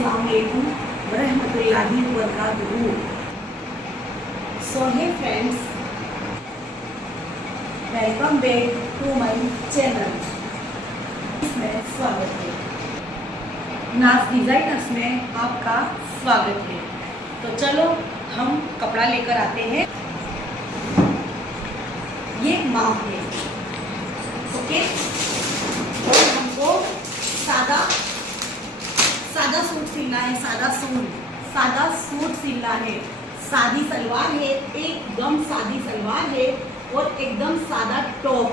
अस्सलाम वालेकुम वरहमतुल्लाहि वबरकातुहू। So hey friends, welcome back to my channel. इसमें स्वागत है, नाज डिजाइनर्स में आपका स्वागत है। तो चलो हम कपड़ा लेकर आते हैं। ये माप है, ओके। और हमको सादा सूट सिलना है। सादा सूट सिलना है। सादी सलवार है, एकदम सादी सलवार है और एकदम सादा टॉप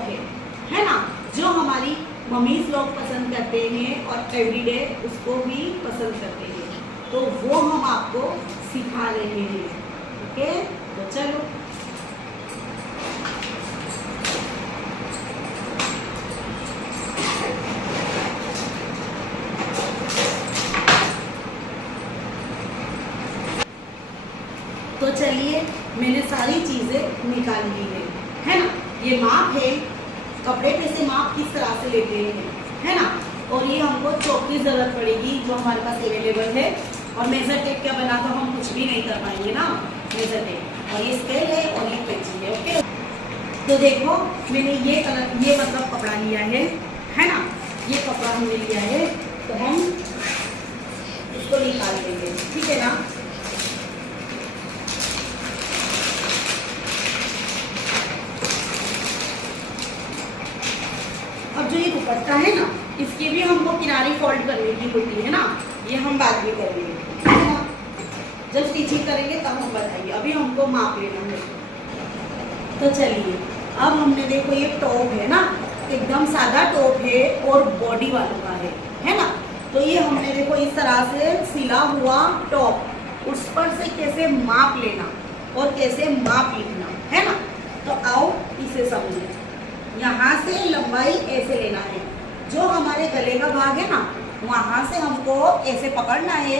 है ना, जो हमारी मम्मीज लोग पसंद करते हैं और एवरीडे उसको भी पसंद करते हैं। तो वो हम आपको सिखा रहे हैं, ओके। तो चलो तो चलिए, मैंने सारी चीजें निकाल ली है ना। ये माप है, कपड़े पे से माप किस तरह से लेते हैं, है ना। और ये हमको चौक की जरूरत पड़ेगी जो हमारे पास अवेलेबल है। और मेजर टेप क्या बना तो हम कुछ भी नहीं कर पाएंगे ना, मेजर टेप। और ये स्केल है और ये पेंसिल है, ओके। तो देखो, मैंने ये कलर, ये मतलब कपड़ा लिया है ना। ये कपड़ा हमने लिया है, तो हम इसको निकाल देंगे, ठीक है ना। अब जो ये दुपट्टा है ना, इसकी भी हमको किनारी फोल्ड करने की होती है ना, ये हम बाद में करेंगे, है ना। जब स्टिचिंग करेंगे तब हम बताएंगे, अभी हमको माप लेना है। तो चलिए, अब हमने देखो ये टॉप है ना, एकदम सादा टॉप है और बॉडी वालों का है ना। तो ये हमने देखो इस तरह से सिला हुआ टॉप, उस पर से कैसे माप लेना और कैसे माप लिखना है ना। तो आओ इसे समझे। यहाँ से लंबाई ऐसे लेना है, जो हमारे गले का भाग है ना, वहाँ से हमको ऐसे पकड़ना है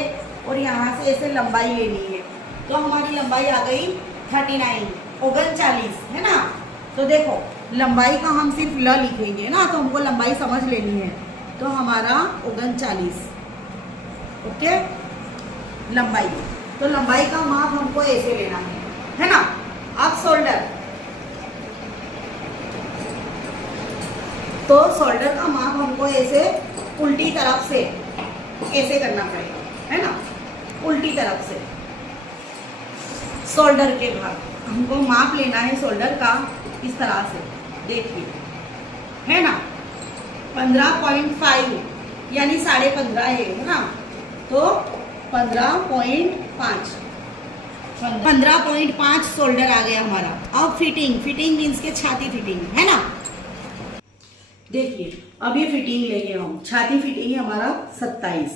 और यहाँ से ऐसे लंबाई लेनी है। तो हमारी लंबाई आ गई 39, 39 है ना। तो देखो, लंबाई का हम सिर्फ ल लिखेंगे ना, तो हमको लंबाई समझ लेनी है। तो हमारा 39, ओके, लंबाई। तो लंबाई का माप हमको ऐसे लेना है ना। अब शोल्डर, तो शोल्डर का माप हमको ऐसे उल्टी तरफ से ऐसे करना पड़ेगा, है ना, उल्टी तरफ से। शोल्डर के भाग हमको माप लेना है शोल्डर का इस तरह से, देखिए, है ना। 15.5 यानी 15.5 है ना। तो 15.5 शोल्डर आ गया हमारा। अब फिटिंग मीन्स के छाती फिटिंग, है ना। देखिए, अब ये फिटिंग लेंगे हम। छाती फिटिंग है हमारा 27,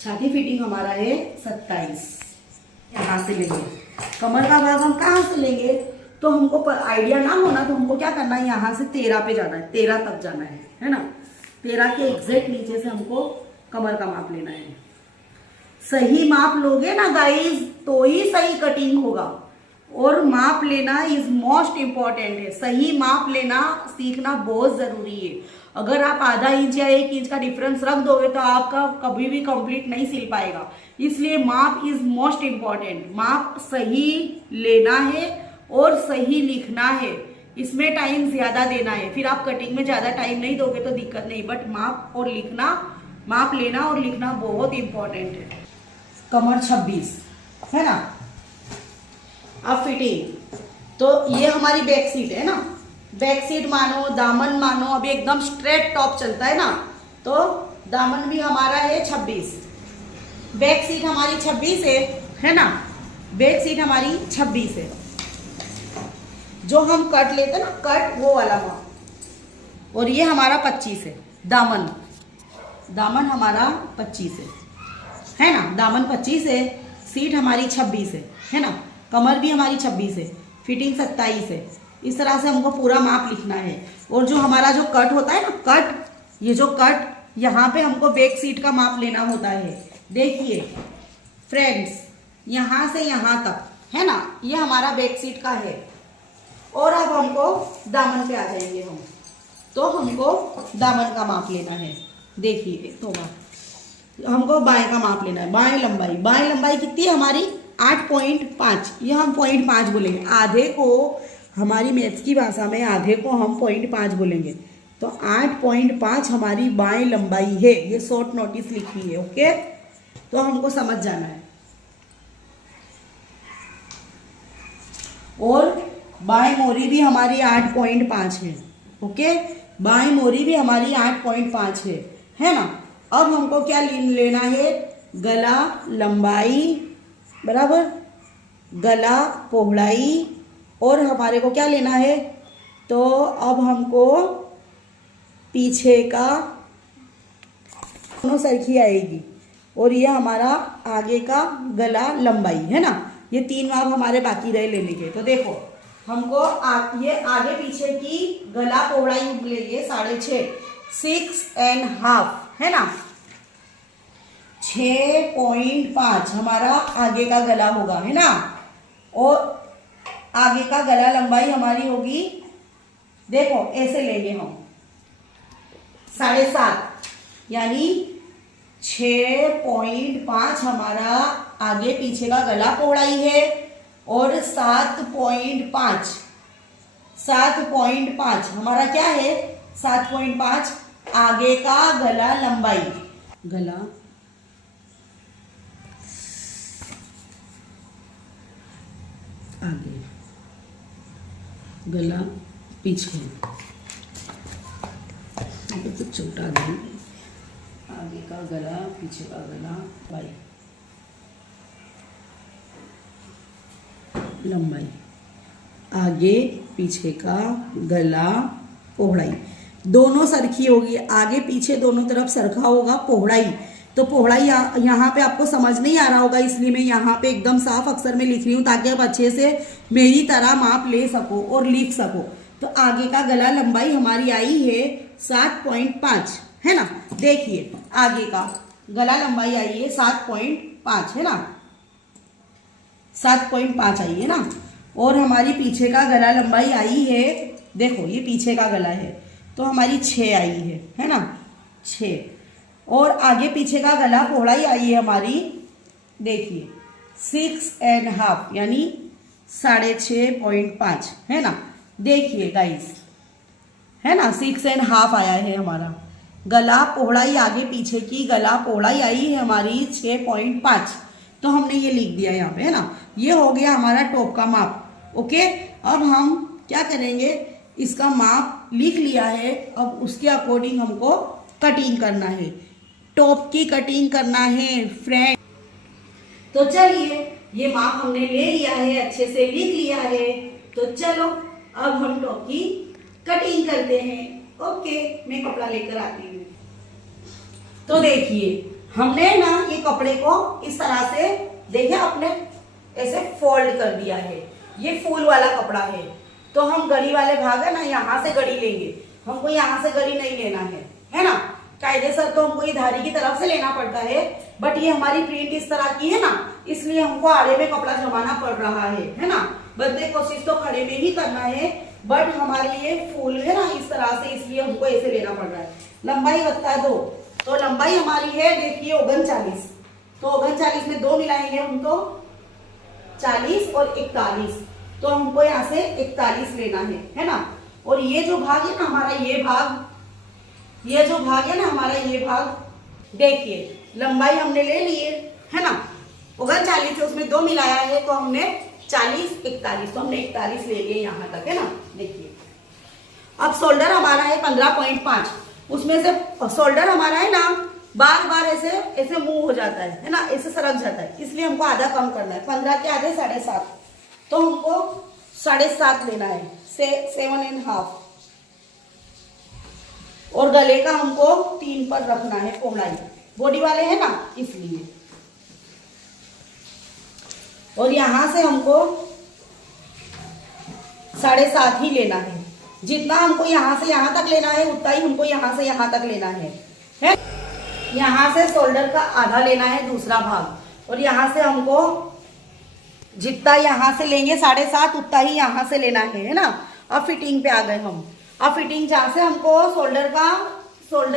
छाती फिटिंग हमारा है 27। यहाँ से लेंगे। कमर का भाग हम कहाँ से लेंगे, तो हमको आइडिया ना होना, तो हमको क्या करना है, यहाँ से 13 पे जाना है, 13 तक जाना है ना। 13 के एग्जैक्ट नीचे से हमको कमर का माप लेना है। सही माप लोगे ना गाइज, तो ही सही कटिंग होगा। और माप लेना इज मोस्ट इम्पॉर्टेंट है। सही माप लेना सीखना बहुत जरूरी है। अगर आप आधा इंच या 1 इंच का डिफरेंस रख दोगे तो आपका कभी भी कंप्लीट नहीं सिल पाएगा। इसलिए माप इज मोस्ट इम्पॉर्टेंट। माप सही लेना है और सही लिखना है। इसमें टाइम ज्यादा देना है। फिर आप कटिंग में ज्यादा टाइम नहीं दोगे तो दिक्कत नहीं, बट माप और लिखना, माप लेना और लिखना बहुत इंपॉर्टेंट है। कमर 26 है ना। अब फिटिंग, तो ये हमारी बैक सीट है ना। बैक सीट मानो, दामन मानो, अभी एकदम स्ट्रेट टॉप चलता है ना, तो दामन भी हमारा है 26। बैक सीट हमारी 26 है ना। बैक सीट हमारी 26 है। जो हम कट लेते हैं ना, कट वो वाला माप। और ये हमारा 25 है। दामन हमारा 25 है ना। दामन 25 है, सीट हमारी 26 है ना। कमर भी हमारी 26 है, फिटिंग 27 है। इस तरह से हमको पूरा माप लिखना है। और जो हमारा जो कट होता है ना, कट, ये जो कट, यहाँ पे हमको बैक सीट का माप लेना होता है। देखिए फ्रेंड्स, यहाँ से यहाँ तक है ना, ये हमारा बैक सीट का है। और अब हमको दामन पे आ जाएंगे हम, तो हमको दामन का माप लेना है। देखिए, तो हमको बाएं का माप लेना है। बाएं लंबाई कितनी है हमारी 8.5, ये हम 0.5 बोलेंगे। आधे को हमारी मैथ्स की भाषा में आधे को हम 0.5 बोलेंगे। तो 8.5 हमारी बाएं लंबाई है। ये शॉर्ट नोटिस लिखी है। ओके, तो हमको समझ जाना है। और बाएं मोरी भी हमारी 8.5 है। ओके, बाएं मोरी भी हमारी 8.5 है ना। अब हमको क्या लेना है, गला लंबाई बराबर गला पौड़ाई, और हमारे को क्या लेना है, तो अब हमको पीछे का दोनों सरखी आएगी, और ये हमारा आगे का गला लंबाई है ना। ये 3 माप हमारे बाकी रहे लेने के। तो देखो हमको ये आगे पीछे की गला पौड़ाई लेंगे 6.5, 6.5 है ना। 6.5 हमारा आगे का गला होगा है ना, और आगे का गला लंबाई हमारी होगी, देखो ऐसे लेंगे हम 7.5, यानी 6.5 हमारा आगे पीछे का गला पौड़ाई है, और 7.5 हमारा क्या है, 7.5 आगे का गला लंबाई, गला आगे गला पीछे, तो छोटा गला, आगे का गला पीछे का गला लंबाई, आगे पीछे का गला पौड़ाई दोनों सरखी होगी। आगे पीछे दोनों तरफ सरखा होगा पौड़ाई। तो पौड़ाई यहाँ पे आपको समझ नहीं आ रहा होगा, इसलिए मैं यहाँ पे एकदम साफ अक्षर में लिख रही हूँ, ताकि आप अच्छे से मेरी तरह माप ले सको और लिख सको। तो आगे का गला लंबाई हमारी आई है 7.5 है ना। देखिए आगे का गला लंबाई आई है 7.5 है ना, 7.5 आई है ना। और हमारी पीछे का गला लंबाई आई है, देखो ये पीछे का गला है, तो हमारी 6 आई है ना, 6। और आगे पीछे का गला पौड़ाई आई है हमारी, देखिए 6.5 यानी 6.5 है ना। देखिए गाइस है ना, 6.5 आया है हमारा गला पौड़ाई। आगे पीछे की गला पौड़ाई आई है हमारी 6.5, तो हमने ये लिख दिया यहाँ पे है ना। ये हो गया हमारा टॉप का माप। ओके, अब हम क्या करेंगे, इसका माप लिख लिया है, अब उसके अकॉर्डिंग हमको कटिंग करना है, टॉप की कटिंग करना है फ्रेंड। तो चलिए ये माप हमने ले लिया है, अच्छे से लिख लिया है, तो चलो अब हम टॉप की कटिंग करते हैं। ओके, मैं कपड़ा लेकर आती हूँ। तो देखिए हमने ना ये कपड़े को इस तरह से देखिए आपने ऐसे फोल्ड कर दिया है। ये फूल वाला कपड़ा है, तो हम गड़ी वाले भाग है ना, यहाँ से गड़ी लेंगे, हमको यहाँ से गड़ी नहीं लेना है ना। कायदेसर तो हमको ये धारी की तरफ से लेना पड़ता है, बट ये हमारी प्रिंट इस तरह की है ना, इसलिए हमको आड़े में कपड़ा जमाना पड़ रहा है ना। बदले कोशिश तो खड़े में ही करना है, बट हमारे ये फूल है ना इस तरह से, इसलिए हमको ऐसे लेना पड़ रहा है। लंबाई बता दो, तो लंबाई हमारी है देखिए 39, तो 39 में 2 मिलाएंगे हम, तो 40 और 41, तो हमको यहाँ से 41 लेना है ना। और ये जो भाग है ना हमारा, ये जो भाग है ना हमारा, ये भाग देखिए लंबाई हमने ले ली है ना, 39 से उसमें 2 मिलाया है, तो हमने 40 41, तो हमने 41 ले लिए यहाँ तक है ना। देखिए अब शोल्डर हमारा है 15.5, उसमें से शोल्डर हमारा है ना बार बार ऐसे मूव हो जाता है ना, ऐसे सरक जाता है, इसलिए हमको आधा कम करना है। 15 के आधे 7.5, तो हमको 7.5 लेना है, 7.5। और गले का हमको 3 पर रखना है पौड़ाई, बॉडी वाले है ना इसलिए। और यहां से हमको 7.5 ही लेना है, जितना हमको यहां से यहां तक लेना है उतना ही हमको यहां से यहां तक लेना है। यहां से शोल्डर का आधा लेना है, दूसरा भाग, और यहां से हमको जितना यहां से लेंगे 7.5 उतना ही यहां से लेना है ना। अब फिटिंग पे आ गए हम। अब फिटिंग जहाँ से हमको शोल्डर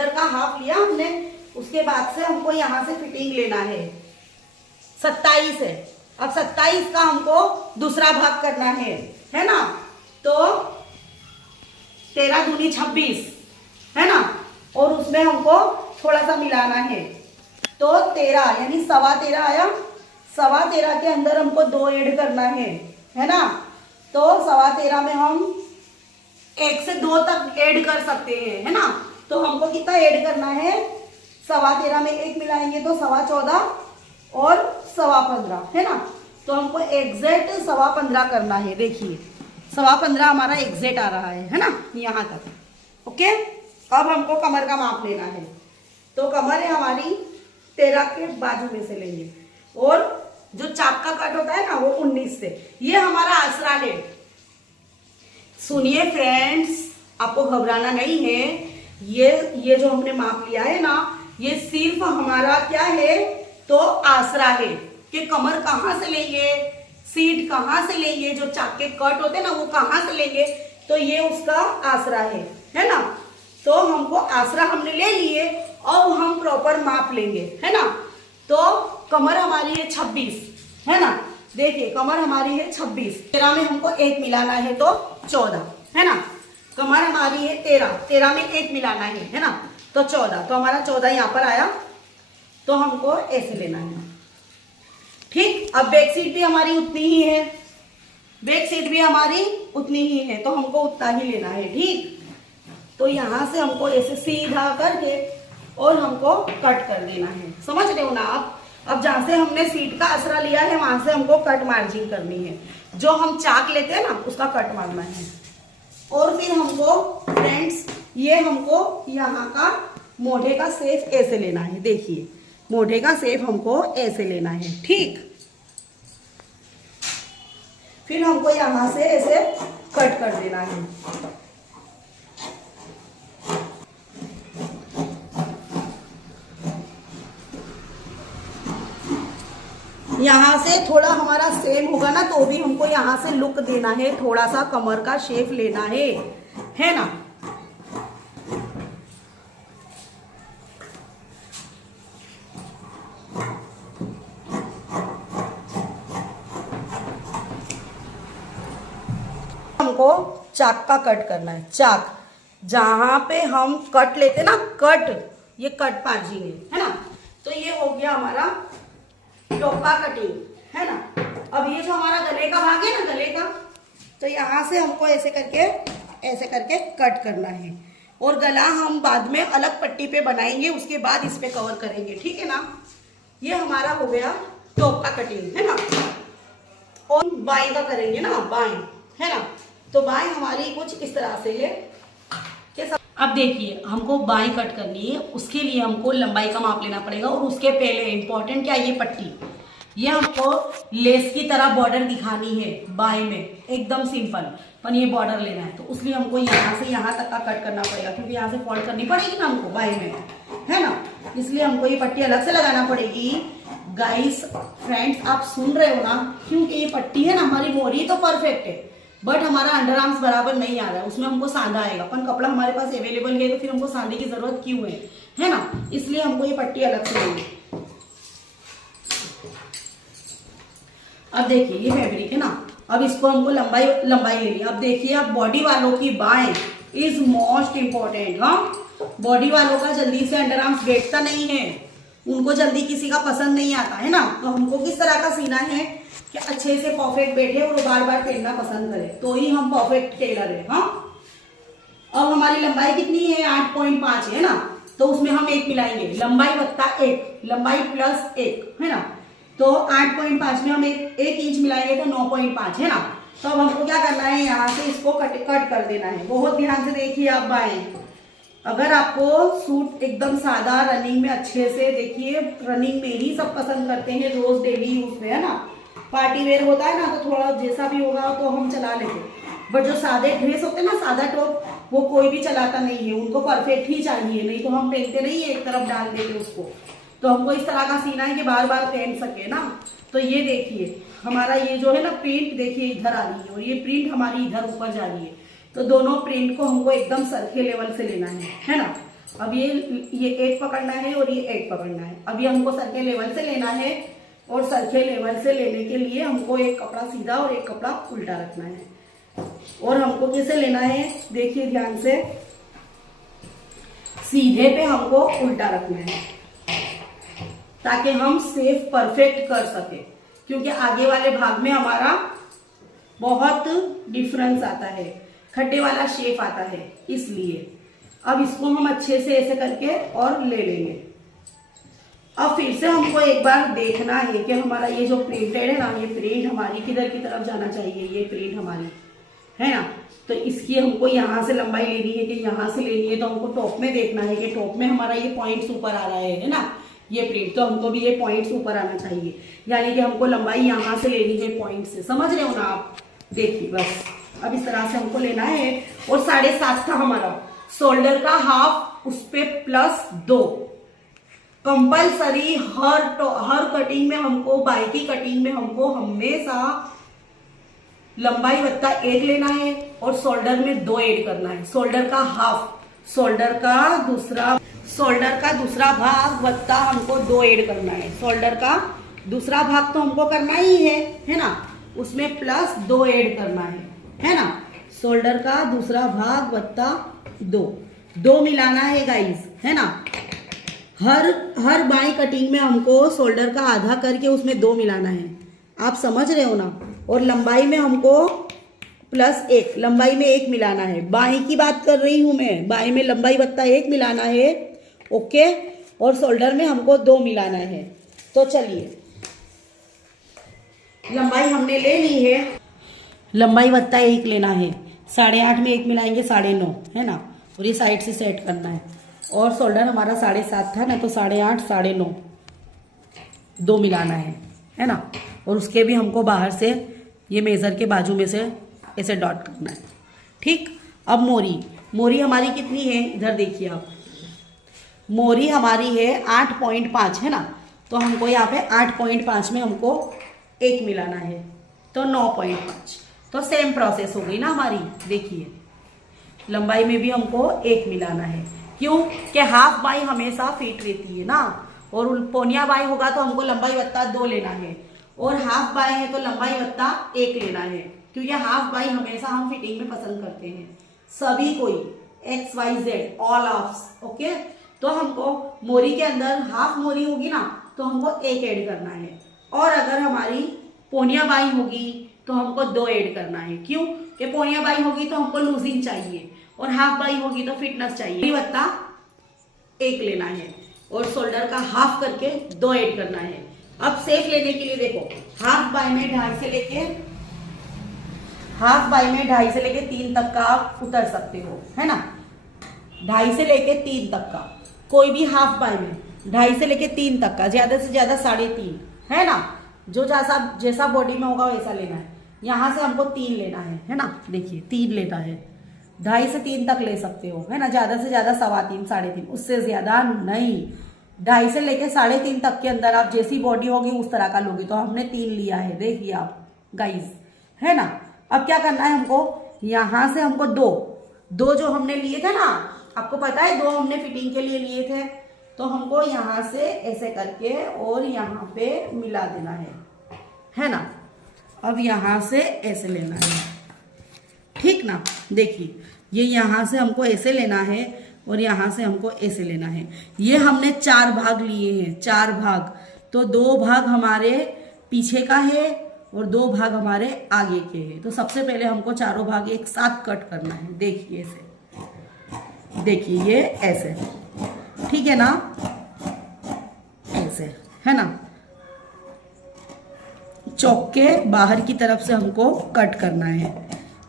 का हाफ लिया हमने, उसके बाद से हमको यहाँ से फिटिंग लेना है। 27 है। अब 27 का हमको दूसरा भाग करना है ना। तो 13 दूनी 26 है ना, और उसमें हमको थोड़ा सा मिलाना है। तो 13 यानी 13.25 आया। 13.25 के अंदर हमको 2 ऐड करना है ना। तो 13.25 में हम 1 से 2 तक ऐड कर सकते हैं, है ना। तो हमको कितना ऐड करना है, 13.25 में 1 मिलाएंगे तो 14.25 और 15.25 है ना। तो हमको एग्जैक्ट 15.25 करना है। देखिए 15.25 हमारा एग्जैक्ट आ रहा है ना, यहाँ तक। ओके, अब हमको कमर का माप लेना है। तो कमर है हमारी 13 के बाजू में से लेंगे, और जो चाप का कट होता है ना वो 19 से। ये हमारा आसरा है। सुनिए फ्रेंड्स, आपको घबराना नहीं है। ये जो हमने माप लिया है ना, ये सिर्फ हमारा क्या है, तो आसरा है कि कमर कहाँ से लेंगे, सीट कहाँ से लेंगे, जो चाप के कट होते हैं ना वो कहाँ से लेंगे, तो ये उसका आसरा है ना। तो हमको आसरा हमने ले लिए, अब हम प्रॉपर माप लेंगे, है ना। तो कमर हमारी है 26, है ना। देखिए कमर हमारी है 26, 13 में हमको 1 मिलाना है तो 14, है ना। कमर हमारी है 13 में 1 मिलाना है ना, तो 14। तो हमारा 14 यहाँ पर आया। तो हमको ऐसे लेना है, ठीक। अब बैक सीट भी हमारी उतनी ही है, बैक सीट भी हमारी उतनी ही है, तो हमको उतना ही लेना है, ठीक। तो यहाँ से हमको ऐसे सीधा करके और हमको कट कर देना है। समझ रहे हो ना आप। अब जहाँ से हमने सीट का आसरा लिया है वहां से हमको कट मार्जिन करनी है। जो हम चाक लेते हैं ना उसका कट मारना है। और फिर हमको फ्रेंड्स ये हमको यहाँ का मोढ़े का शेप ऐसे लेना है। देखिए मोढ़े का शेप हमको ऐसे लेना है, ठीक। फिर हमको यहाँ से ऐसे कट कर देना है। यहाँ से थोड़ा हमारा सेम होगा ना, तो भी हमको यहाँ से लुक देना है, थोड़ा सा कमर का शेप लेना है ना। हमको चाक का कट करना है। चाक जहां पे हम कट लेते ना, कट, ये कट मार्जिन है ना। तो ये हो गया हमारा टोपा कटिंग, है ना। अब ये जो हमारा गले का भाग है ना, गले का, तो यहाँ से हमको ऐसे करके कट करना है। और गला हम बाद में अलग पट्टी पे बनाएंगे, उसके बाद इस पे कवर करेंगे, ठीक है ना। ये हमारा हो गया टोपा कटिंग, है ना। और बाएं का करेंगे ना, बाएं, है ना। तो बाएं हमारी कुछ इस तरह से है। अब देखिए हमको बाएं कट करनी है, उसके लिए हमको लंबाई का माप लेना पड़ेगा। और उसके पहले इंपॉर्टेंट क्या, ये पट्टी, ये हमको लेस की तरह बॉर्डर दिखानी है बाएं में, एकदम सिंपल, पर ये बॉर्डर लेना है। तो उसलिए हमको यहाँ से यहाँ तक का कट करना पड़ेगा, क्योंकि यहाँ से फोल्ड करनी पड़ेगी ना हमको बाएं में, है ना। इसलिए हमको ये पट्टी अलग से लगाना पड़ेगी। गाइस फ्रेंड्स आप सुन रहे हो ना, क्योंकि ये पट्टी है ना हमारी मोरी तो परफेक्ट है, बट हमारा अंडर आर्म्स बराबर नहीं आ रहा है, उसमें हमको सांधा आएगा। अपन कपड़ा हमारे पास अवेलेबल है तो फिर हमको सांधे की जरूरत क्यों है ना। इसलिए हमको ये पट्टी अलग से लेंगे। अब देखिए ये फैब्रिक है ना, अब इसको हमको लंबाई लेनी है। अब देखिए अब बॉडी वालों की बाएं इज मोस्ट इम्पोर्टेंट। हाँ, बॉडी वालों का जल्दी से अंडर आर्म्स बैठता नहीं है, उनको जल्दी किसी का पसंद नहीं आता है ना। तो हमको किस तरह का सीना है कि अच्छे से परफेक्ट बैठे और बार बार पहनना पसंद करे, तो ही हम परफेक्ट टेलर है। हाँ, अब हमारी लंबाई कितनी है, 8.5 है ना। तो उसमें हम 1 मिलाएंगे, लंबाई वत्ता 1, लंबाई प्लस 1, है ना। तो 8.5 में हम 1 इंच मिलाएंगे तो 9.5 है ना। तो अब हमको क्या करना है, यहाँ से इसको कट कर देना है। बहुत ध्यान से देखिए आप बाएं। अगर आपको सूट एकदम सादा रनिंग में अच्छे से, देखिए रनिंग में ही सब पसंद करते हैं, रोज डेली यूज में, है ना। पार्टी वेयर होता है ना तो थोड़ा जैसा भी होगा तो हम चला लेते, बट जो सादे ड्रेस होते हैं ना, सादा टॉप, वो कोई भी चलाता नहीं है, उनको परफेक्ट ही चाहिए, नहीं तो हम पहनते नहीं है, एक तरफ डाल देते उसको। तो हमको इस तरह का सीना है कि बार बार पहन सके ना। तो ये देखिए हमारा ये जो है ना प्रिंट, देखिए इधर आ रही है और ये प्रिंट हमारी इधर ऊपर जा रही है। तो दोनों प्रिंट को हमको एकदम सरखे लेवल से लेना है ना। अब ये 8 पकड़ना है और ये 8 पकड़ना है। अब ये हमको सर के लेवल से लेना है और सर के लेवल से लेने के लिए हमको एक कपड़ा सीधा और एक कपड़ा उल्टा रखना है। और हमको कैसे लेना है, देखिए ध्यान से, सीधे पे हमको उल्टा रखना है ताकि हम सेफ परफेक्ट कर सके, क्योंकि आगे वाले भाग में हमारा बहुत डिफरेंस आता है, खड्डे वाला शेप आता है, इसलिए अब इसको हम अच्छे से ऐसे करके और ले लेंगे। अब फिर से हमको एक बार देखना है कि हमारा ये जो प्रिंटेड है ना, ये प्रिंट हमारी किधर की तरफ जाना चाहिए, ये प्रिंट हमारी है ना, तो इसकी हमको यहाँ से लंबाई लेनी है कि यहाँ से लेनी है, तो हमको टॉप में देखना है कि टॉप में हमारा ये पॉइंट्स ऊपर आ रहा है ना, ये प्रिंट, तो हमको भी ये पॉइंट्स ऊपर आना चाहिए, यानी कि हमको लंबाई यहाँ से लेनी है पॉइंट से, समझ रहे हो ना आप। देखिए बस अब इस तरह से हमको लेना है। और 7.5 था हमारा शोल्डर का हाफ, उस पे +2 कंपल्सरी। हर कटिंग में हमको, बाई की कटिंग में हमको हमेशा लंबाई वत्ता 1 लेना है और शोल्डर में 2 ऐड करना है। शोल्डर का हाफ, शोल्डर का दूसरा भाग वत्ता हमको 2 ऐड करना है। शोल्डर का दूसरा भाग तो हमको करना ही है ना, उसमें +2 ऐड करना है ना। शोल्डर का दूसरा भाग वत्ता 2 मिलाना है गाइस, है ना। हर बाई कटिंग में हमको शोल्डर का आधा करके उसमें 2 मिलाना है, आप समझ रहे हो ना। और लंबाई में हमको +1, लंबाई में 1 मिलाना है। बाई की बात कर रही हूं मैं, बाई में लंबाई वत्ता 1 मिलाना है, ओके। और शोल्डर में हमको 2 मिलाना है। तो चलिए, लंबाई हमने ले ली है, लंबाई वत्ता 1 लेना है, 8.5 में 1 मिलाएंगे 9.5, है ना। और ये साइड से सेट करना है। और शोल्डर हमारा 7.5 था ना, तो 8.5 9.5 2 मिलाना है ना। और उसके भी हमको बाहर से ये मेजर के बाजू में से ऐसे डॉट करना है, ठीक। अब मोरी हमारी कितनी है, इधर देखिए आप, मोरी हमारी है 8.5, है ना। तो हमको यहाँ पे 8.5 में हमको 1 मिलाना है, तो 9.5। तो सेम प्रोसेस हो गई ना हमारी। देखिए लंबाई में भी हमको 1 मिलाना है, क्यों कि हाफ बाई हमेशा फिट रहती है ना। और पौनिया बाई होगा तो हमको लंबाई वत्ता 2 लेना है, और हाफ बाई है तो लंबाई वत्ता 1 लेना है, क्योंकि हाफ बाई हमेशा हम फिटिंग में पसंद करते हैं, सभी कोई XYZ ऑल ऑफ, ओके। तो हमको मोरी के अंदर हाफ मोरी होगी ना, तो हमको 1 ऐड करना है। और अगर हमारी पौनिया बाई होगी तो हमको 2 ऐड करना है, क्यों कि पौनिया बाई होगी तो हमको लूजिंग चाहिए, और हाफ बाई होगी तो फिटनेस चाहिए। वत्ता 1 लेना है और शोल्डर का हाफ करके 2 ऐड करना है। अब सेफ लेने के लिए देखो, हाफ बाई में 2.5 से लेके 3 तक का आप उतर सकते हो, है ना। 2.5 से लेके 3 तक का, कोई भी हाफ बाई में 2.5 से लेके 3 तक का, ज्यादा से ज्यादा 3.5, है ना। जो जैसा बॉडी में होगा वैसा लेना है। यहाँ से हमको 3 लेना है ना। देखिए 3 लेना है, 2.5 से 3 तक ले सकते हो, है ना। ज्यादा से ज्यादा 3.25 3.5, उससे ज्यादा नहीं। 2.5 से लेके 3.5 तक के अंदर आप जैसी बॉडी होगी उस तरह का लोगे। तो हमने 3 लिया है, देखिए आप गाइस, है ना। अब क्या करना है हमको, यहाँ से हमको 2 जो हमने लिए थे ना, आपको पता है 2 हमने फिटिंग के लिए लिए थे, तो हमको यहाँ से ऐसे करके और यहाँ पे मिला देना है ना। अब यहाँ से ऐसे लेना है, ठीक ना। देखिए ये यहाँ से हमको ऐसे लेना है और यहाँ से हमको ऐसे लेना है। ये हमने 4 भाग लिए हैं, 4 भाग, तो 2 भाग हमारे पीछे का है और 2 भाग हमारे आगे के हैं। तो सबसे पहले हमको चारों भाग एक साथ कट करना है। देखिए ऐसे, देखिए ये ऐसे, ठीक है ना, ऐसे, है ना। चौक के बाहर की तरफ से हमको कट करना है,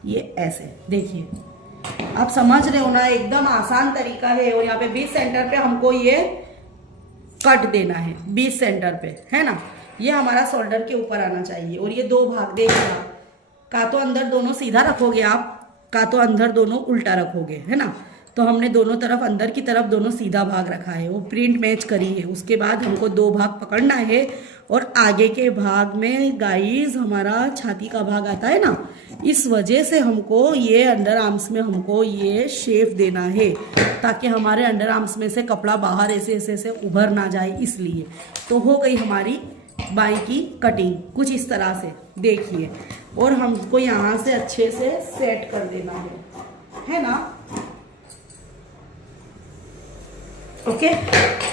ये ऐसे। देखिए आप समझ रहे हो ना, एकदम आसान तरीका है। और यहाँ पे 20 सेंटर पे हमको ये कट देना है, 20 सेंटर पे, है ना। ये हमारा शोल्डर के ऊपर आना चाहिए। और ये 2 भाग देखिए, का तो अंदर दोनों सीधा रखोगे आप, का तो अंदर दोनों उल्टा रखोगे, है ना। तो हमने दोनों तरफ, अंदर की तरफ दोनों सीधा भाग रखा है, वो प्रिंट मैच करी है। उसके बाद हमको 2 भाग पकड़ना है और आगे के भाग में गाइस हमारा छाती का भाग आता है ना, इस वजह से हमको ये अंडर आर्म्स में हमको ये शेप देना है, ताकि हमारे अंडर आर्म्स में से कपड़ा बाहर ऐसे ऐसे ऐसे उभर ना जाए, इसलिए। तो हो गई हमारी बाई की कटिंग कुछ इस तरह से, देखिए। और हमको यहाँ से अच्छे से सेट कर देना है ना। ओके,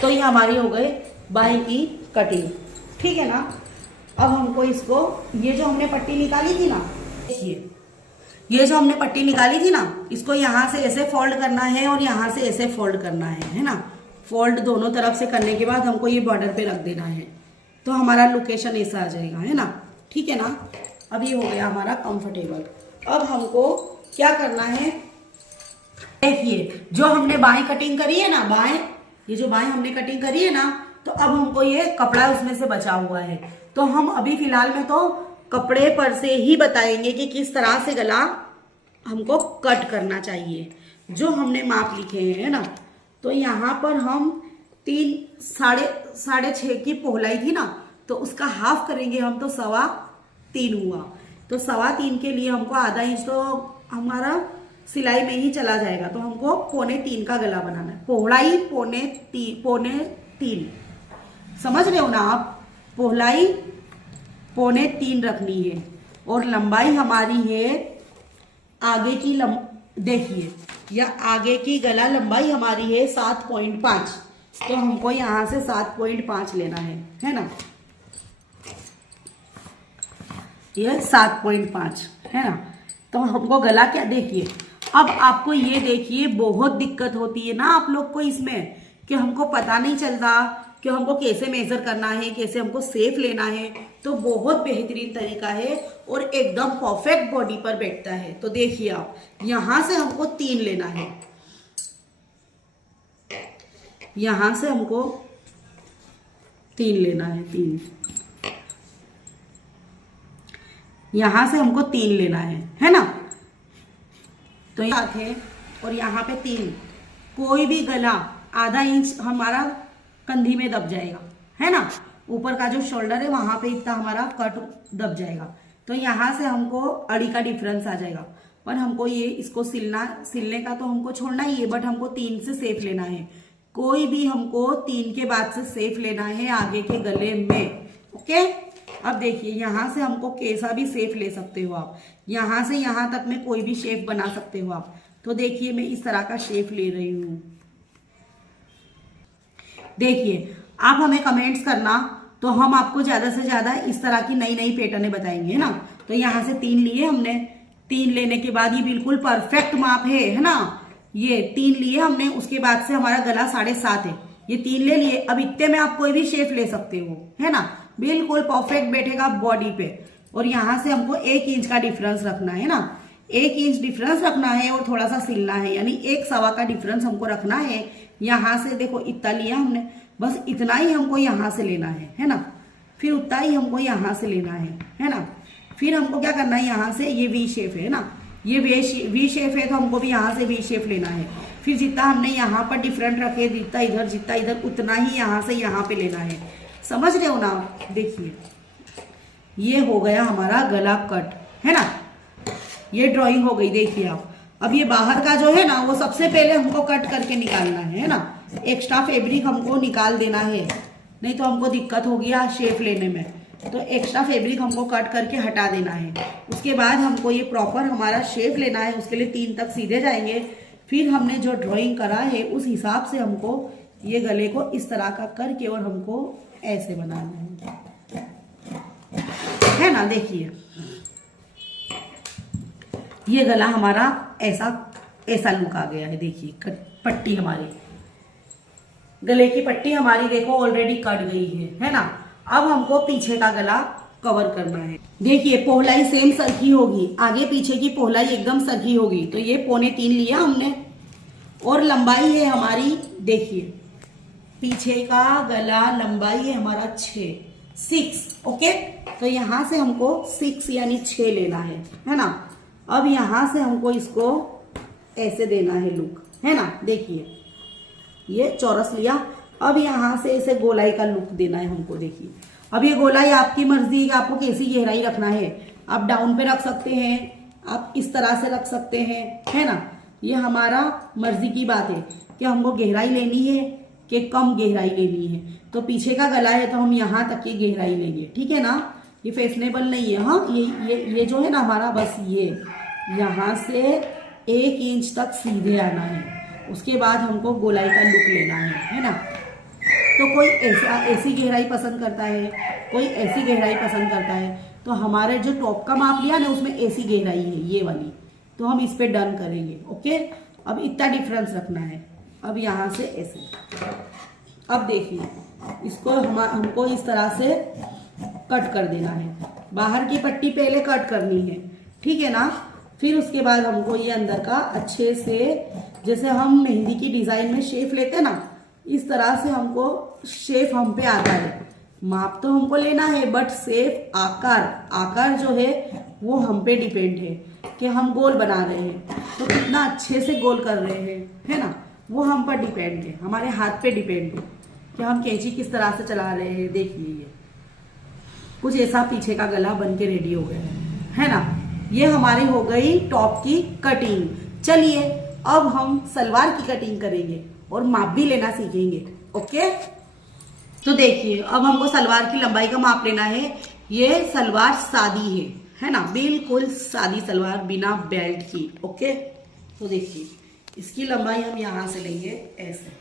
तो ये हमारी हो गई बाई की कटिंग, ठीक है ना। अब हमको इसको, ये जो हमने पट्टी निकाली थी ना, देखिए ये जो हमने पट्टी निकाली थी ना, इसको यहाँ से ऐसे फोल्ड करना है और यहाँ से ऐसे फोल्ड करना है ना। फोल्ड दोनों तरफ से करने के बाद हमको ये बॉर्डर पे रख देना है, तो हमारा लोकेशन ऐसा आ जाएगा, है ना, ठीक है ना। अब ये हो गया हमारा कंफर्टेबल। अब हमको क्या करना है, देखिए जो हमने बाएं कटिंग करी है ना, बाएं, ये जो बाएं हमने कटिंग करी है ना, तो अब हमको ये कपड़ा उसमें से बचा हुआ है, तो हम अभी फिलहाल में तो कपड़े पर से ही बताएंगे कि किस तरह से गला हमको कट करना चाहिए। जो हमने माप लिखे हैं ना, तो यहाँ पर हम 3 साढ़े 6 की पहलाई थी ना, तो उसका हाफ करेंगे हम, तो 3.25 हुआ। तो 3.25 के लिए हमको आधा इंच तो हमारा सिलाई में ही चला जाएगा, तो हमको 3.25 का गला बनाना है। पहलाई 3.25, समझ रहे हो ना आप, पहलाई 3.25 रखनी है और लंबाई हमारी है आगे की देखिए, या आगे की गला लंबाई हमारी है 7.5, तो हमको यहाँ से 7.5 लेना है ना, ये 7.5 है ना। तो हमको गला क्या, देखिए अब आपको ये देखिए बहुत दिक्कत होती है ना आप लोग को इसमें, कि हमको पता नहीं चलता कि हमको कैसे मेजर करना है, कैसे हमको शेप लेना है। तो बहुत बेहतरीन तरीका है और एकदम परफेक्ट बॉडी पर बैठता है। तो देखिए आप, यहां से हमको 3 लेना है, यहां से हमको 3 लेना है, 3 यहां से हमको 3 लेना है ना। तो यहाँ है और यहाँ पे 3, कोई भी गला आधा इंच हमारा कंधी में दब जाएगा, है ना। ऊपर का जो शोल्डर है वहां पे इतना हमारा कट दब जाएगा, तो यहाँ से हमको अड़ी का डिफरेंस आ जाएगा। पर हमको ये इसको सिलने का तो हमको छोड़ना ही है, बट हमको 3 से सेफ लेना है। कोई भी हमको 3 के बाद से सेफ लेना है आगे के गले में। ओके, अब देखिए यहाँ से हमको कैसा भी शेप ले सकते हो आप, यहाँ से यहाँ तक में कोई भी शेप बना सकते हो आप। तो देखिए मैं इस तरह का शेप ले रही हूँ। देखिए आप हमें कमेंट्स करना, तो हम आपको ज्यादा से ज्यादा इस तरह की नई नई पैटर्नें बताएंगे, है ना। तो यहाँ से 3 लिए हमने, 3 लेने के बाद ये बिल्कुल परफेक्ट माप है ना। ये 3 लिए हमने, उसके बाद से हमारा गला 7.5 है, ये 3 ले लिए। अब इतने में आप कोई भी शेप ले सकते हो, है ना, बिल्कुल परफेक्ट बैठेगा बॉडी पे। और यहाँ से हमको 1 इंच का डिफरेंस रखना है ना, 1 इंच डिफरेंस रखना है और थोड़ा सा सिलना है, यानी 1.25 का डिफरेंस हमको रखना है। यहाँ से देखो इतना लिया हमने, बस इतना ही हमको यहाँ से लेना है ना। फिर उतना ही हमको यहाँ से लेना है ना। फिर हमको क्या करना है, यहाँ से ये वी शेप है ना, ये वी शेप है, तो हमको भी यहाँ से वी शेप लेना है। फिर जितना हमने यहाँ पर डिफरेंट रखे, जितना इधर उतना ही यहाँ से यहाँ पे लेना है। समझ रहे हो ना। देखिए ये हो गया हमारा गला कट, है ना, ये ड्राइंग हो गई। देखिए आप, अब ये बाहर का जो है ना, वो सबसे पहले हमको कट करके निकालना है ना। एक्स्ट्रा फैब्रिक हमको निकाल देना है, नहीं तो हमको दिक्कत होगी शेप लेने में। तो एक्स्ट्रा फैब्रिक हमको कट करके हटा देना है। उसके बाद हमको ये प्रॉपर हमारा शेप लेना है, उसके लिए 3 तक सीधे जाएंगे। फिर हमने जो ड्राइंग करा है उस हिसाब से हमको ये गले को इस तरह का करके और हमको ऐसे बनाना है ना। देखिए ये गला हमारा ऐसा लुक आ गया है। देखिए पट्टी हमारी, गले की पट्टी हमारी देखो ऑलरेडी कट गई है ना। अब हमको पीछे का गला कवर करना है। देखिए पहलाई सेम सरखी होगी, आगे पीछे की पहलाई एकदम सरखी होगी। तो ये 3.25 लिया हमने और लंबाई है हमारी, देखिए पीछे का गला लंबाई है हमारा 6। ओके, तो यहां से हमको 6 यानी 6 लेना है ना। अब यहां से हमको इसको ऐसे देना है लुक, है ना। देखिए ये चौरस लिया, अब यहाँ से इसे गोलाई का लुक देना है हमको। देखिए अब ये गोलाई आपकी मर्जी है कि आपको कैसी गहराई रखना है। आप डाउन पे रख सकते हैं, आप इस तरह से रख सकते हैं, है ना। ये हमारा मर्जी की बात है कि हमको गहराई लेनी है कि कम गहराई लेनी है। तो पीछे का गला है तो हम यहाँ तक की गहराई लेंगे, ठीक है ना। ये फैशनेबल नहीं है। हाँ ये जो है ना हमारा, बस ये यहाँ से 1 इंच तक सीधे आना है। उसके बाद हमको गोलाई का लुक लेना है ना। तो कोई ऐसी गहराई पसंद करता है, कोई ऐसी गहराई पसंद करता है। तो हमारे जो टॉप का माप लिया ना उसमें ऐसी गहराई है ये वाली, तो हम इस पे डन करेंगे। ओके, अब इतना डिफरेंस रखना है। अब यहाँ से ऐसे, अब देखिए इसको हमको इस तरह से कट कर देना है। बाहर की पट्टी पहले कट करनी है, ठीक है ना। फिर उसके बाद हमको ये अंदर का अच्छे से, जैसे हम मेहंदी की डिजाइन में शेप लेते हैं ना, इस तरह से हमको शेप हम पे आता है। माप तो हमको लेना है बट शेप आकार जो है वो हम पे डिपेंड है कि हम गोल बना रहे हैं तो कितना अच्छे से गोल कर रहे हैं, है ना। वो हम पर डिपेंड है, हमारे हाथ पे डिपेंड है कि हम कैंची किस तरह से चला रहे हैं। देखिए ये कुछ ऐसा पीछे का गला बन के रेडी हो गया है ना। ये हमारी हो गई टॉप की कटिंग। चलिए अब हम सलवार की कटिंग करेंगे और माप भी लेना सीखेंगे। ओके, तो देखिए अब हमको सलवार की लंबाई का माप लेना है। ये सलवार सादी है ना, बिल्कुल सादी सलवार बिना बेल्ट की। ओके, तो देखिए इसकी लंबाई हम यहाँ से लेंगे ऐसे।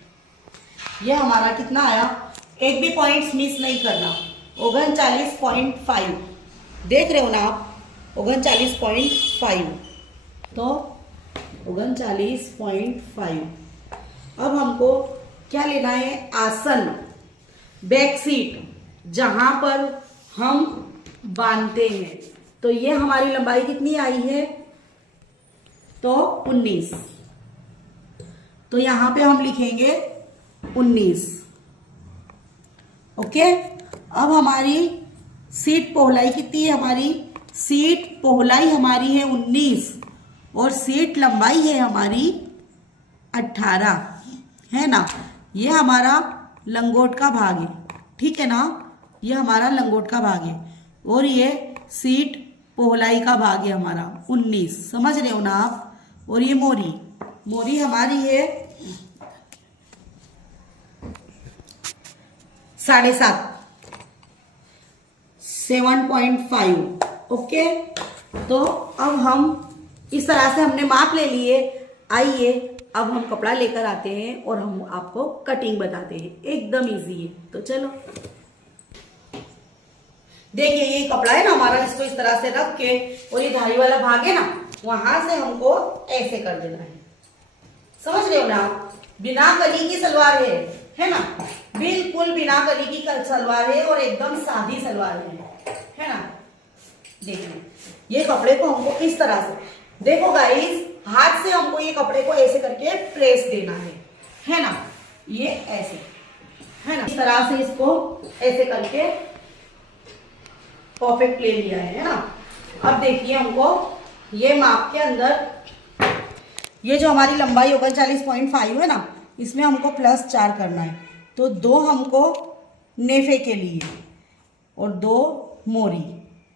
ये हमारा कितना आया, एक भी पॉइंट्स मिस नहीं करना, 39.5। देख रहे हो ना आप, 39.5। तो 39.5। अब हमको क्या लेना है, आसन, बैक सीट जहां पर हम बांधते हैं। तो ये हमारी लंबाई कितनी आई है, तो 19। तो यहां पे हम लिखेंगे 19। ओके, अब हमारी सीट पहलाई कितनी है, हमारी सीट पहलाई हमारी है 19 और सीट लंबाई है हमारी 18, है ना। ये हमारा लंगोट का भाग है, ठीक है ना। ये हमारा लंगोट का भाग है और ये सीट पहलाई का भाग है हमारा 19, समझ रहे हो ना आप। और ये मोरी हमारी है 7.5। ओके, तो अब हम इस तरह से हमने माप ले लिए। आइए अब हम कपड़ा लेकर आते हैं और हम आपको कटिंग बताते हैं, एकदम इजी है। तो चलो देखिए, ये कपड़ा है ना हमारा, इसको इस तरह से रख के और ये धारी वाला भाग है ना, वहां से हमको ऐसे कर देना है। समझ रहे हो ना, बिना कली की सलवार है ना, बिल्कुल बिना कली की सलवार है और एकदम सादी सलवार है ना। देखिए ये कपड़े को हमको इस तरह से, देखो गाइस, हाथ से हमको ये कपड़े को ऐसे करके प्रेस देना है ना। ये ऐसे, है ना, इस तरह से इसको ऐसे करके परफेक्ट ले लिया है ना। अब देखिए हमको ये माप के अंदर, ये जो हमारी लंबाई 39.5 है ना, इसमें हमको +4 करना है। तो 2 हमको नेफे के लिए और 2 मोरी,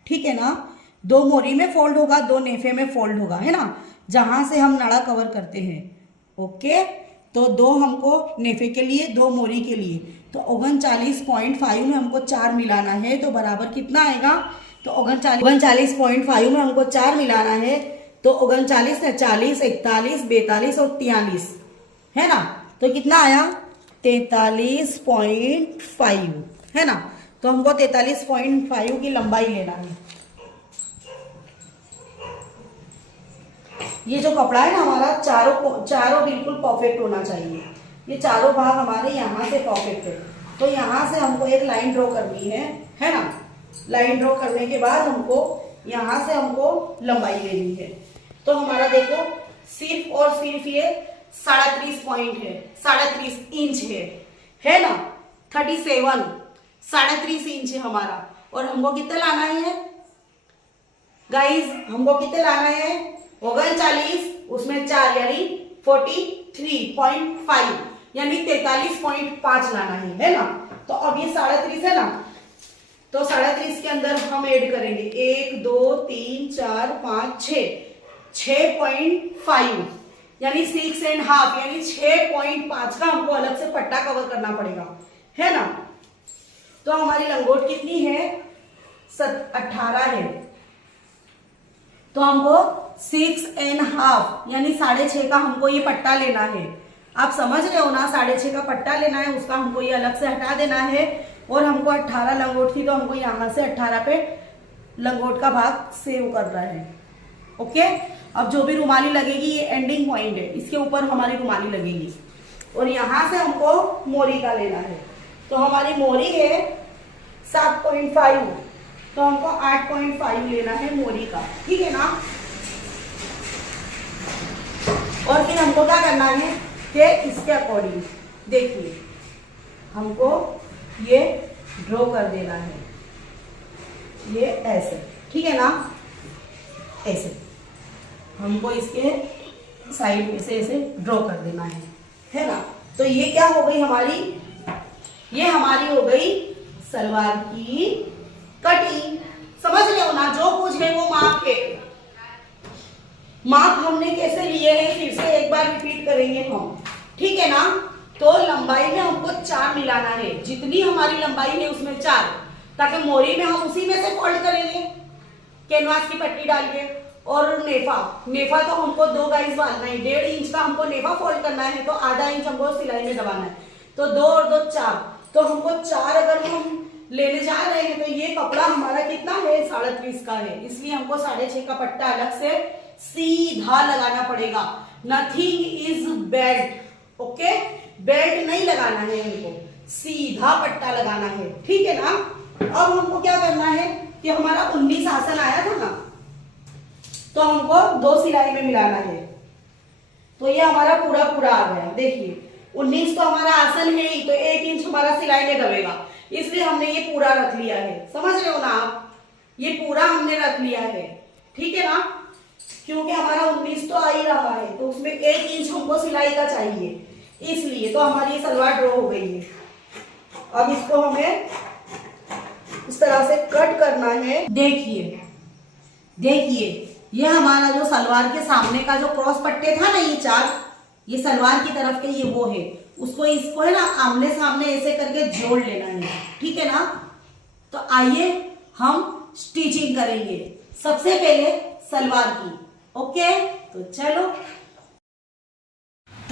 ठीक है ना। 2 मोरी में फोल्ड होगा, 2 नेफे में फोल्ड होगा, है ना, जहां से हम नड़ा कवर करते हैं। ओके, तो 2 हमको नेफे के लिए, 2 मोरी के लिए। तो 39.5 में हमको 4 मिलाना है, तो बराबर कितना आएगा, तो 39.5 में हमको 4 मिलाना है। तो 39 ने 40, 41, 42 और 43, है ना। तो कितना आया, 43.5, है ना। तो हमको 43.5 की लंबाई लेना है। ये जो कपड़ा है ना हमारा, चारों बिल्कुल परफेक्ट होना चाहिए। ये चारों भाग हमारे यहाँ से परफेक्ट है। तो यहाँ से हमको एक लाइन ड्रॉ करनी है ना। लाइन ड्रॉ करने के बाद हमको यहाँ से हमको लंबाई लेनी है। तो हमारा देखो सिर्फ और सिर्फ ये 37 पॉइंट है, 37 इंच है ना। 37, 37 इंच है हमारा। और हमको कितना लाना है गाइज, हमको कितना लाना है, 39, उसमें 4 यानी 43.5 यानी 43.5 लाना है ना। तो अब ये 33.5 है ना, तो 33.5 के अंदर हम ऐड करेंगे 1 2 3 4 5 6.5 यानी 6.5 यानी 6.5 का हमको अलग से पट्टा कवर करना पड़ेगा, है ना। तो हमारी लंगोट कितनी है, 18 है, तो हमको 6.5 यानी 6.5 का हमको ये पट्टा लेना है। आप समझ रहे हो ना, 6.5 का पट्टा लेना है, उसका हमको ये अलग से हटा देना है। और हमको 18 लंगोट थी, तो हमको यहाँ से 18 पे लंगोट का भाग सेव करना है। ओके, अब जो भी रुमाली लगेगी ये एंडिंग पॉइंट है, इसके ऊपर हमारी रुमाली लगेगी। और यहाँ से हमको मोरी का लेना है, तो हमारी मोरी है 7.5, तो हमको 8.5 लेना है मोरी का, ठीक है ना। और फिर हमको क्या करना है कि इसके अकॉर्डिंग देखिए हमको ये ड्रॉ कर देना है, ये ऐसे, ठीक है ना, ऐसे हमको इसके साइड में से ऐसे ड्रॉ कर देना है ना। तो ये क्या हो गई हमारी, ये हमारी हो गई सलवार की कटिंग। समझ रहे हो ना, जो पूछ गए वो माप के माप हमने कैसे लिए हैं फिर से एक बार रिपीट करेंगे हम, ठीक है ना। तो लंबाई में हमको 4 मिलाना है, जितनी हमारी लंबाई है उसमें 4, ताकि मोरी में हम उसी में से फोल्ड करेंगे कैनवास की पट्टी डाल के। और नेफा तो हमको 2 गाइस बांधना है, 1.5 इंच का हमको नेफा फोल्ड करना है, तो आधा इंच हमको सिलाई में दबाना है। तो 2 और 2 4, तो हमको 4 अगर हम लेने जा रहे हैं तो ये कपड़ा हमारा कितना है, 37.5 का है, इसलिए हमको 6.5 का पट्टा अलग से सीधा लगाना पड़ेगा। Nothing is belt, okay, belt नहीं लगाना है हमको, सीधा पट्टा लगाना है, ठीक है ना। अब हमको क्या करना है कि हमारा 19 आसन आया था ना, तो हमको 2 सिलाई में मिलाना है, तो ये हमारा पूरा आ गया। देखिए 19 तो हमारा आसन है ही, तो 1 इंच हमारा सिलाई में दबेगा, इसलिए हमने ये पूरा रख लिया है। समझ रहे हो ना आप, ये पूरा हमने रख लिया है, ठीक है ना, क्योंकि हमारा 19 तो आ ही रहा है, तो उसमें 1 इंच हमको सिलाई का चाहिए, इसलिए। तो हमारी ये सलवार ड्रॉ हो गई है। अब इसको हमें इस तरह से कट करना है। देखिए ये हमारा जो सलवार के सामने का जो क्रॉस पट्टे था ना, ये 4, ये सलवार की तरफ के ये वो है, इसको है ना आमने सामने ऐसे करके जोड़ लेना है, ठीक है ना। तो आइए हम स्टिचिंग करेंगे सबसे पहले सलवार की। ओके, तो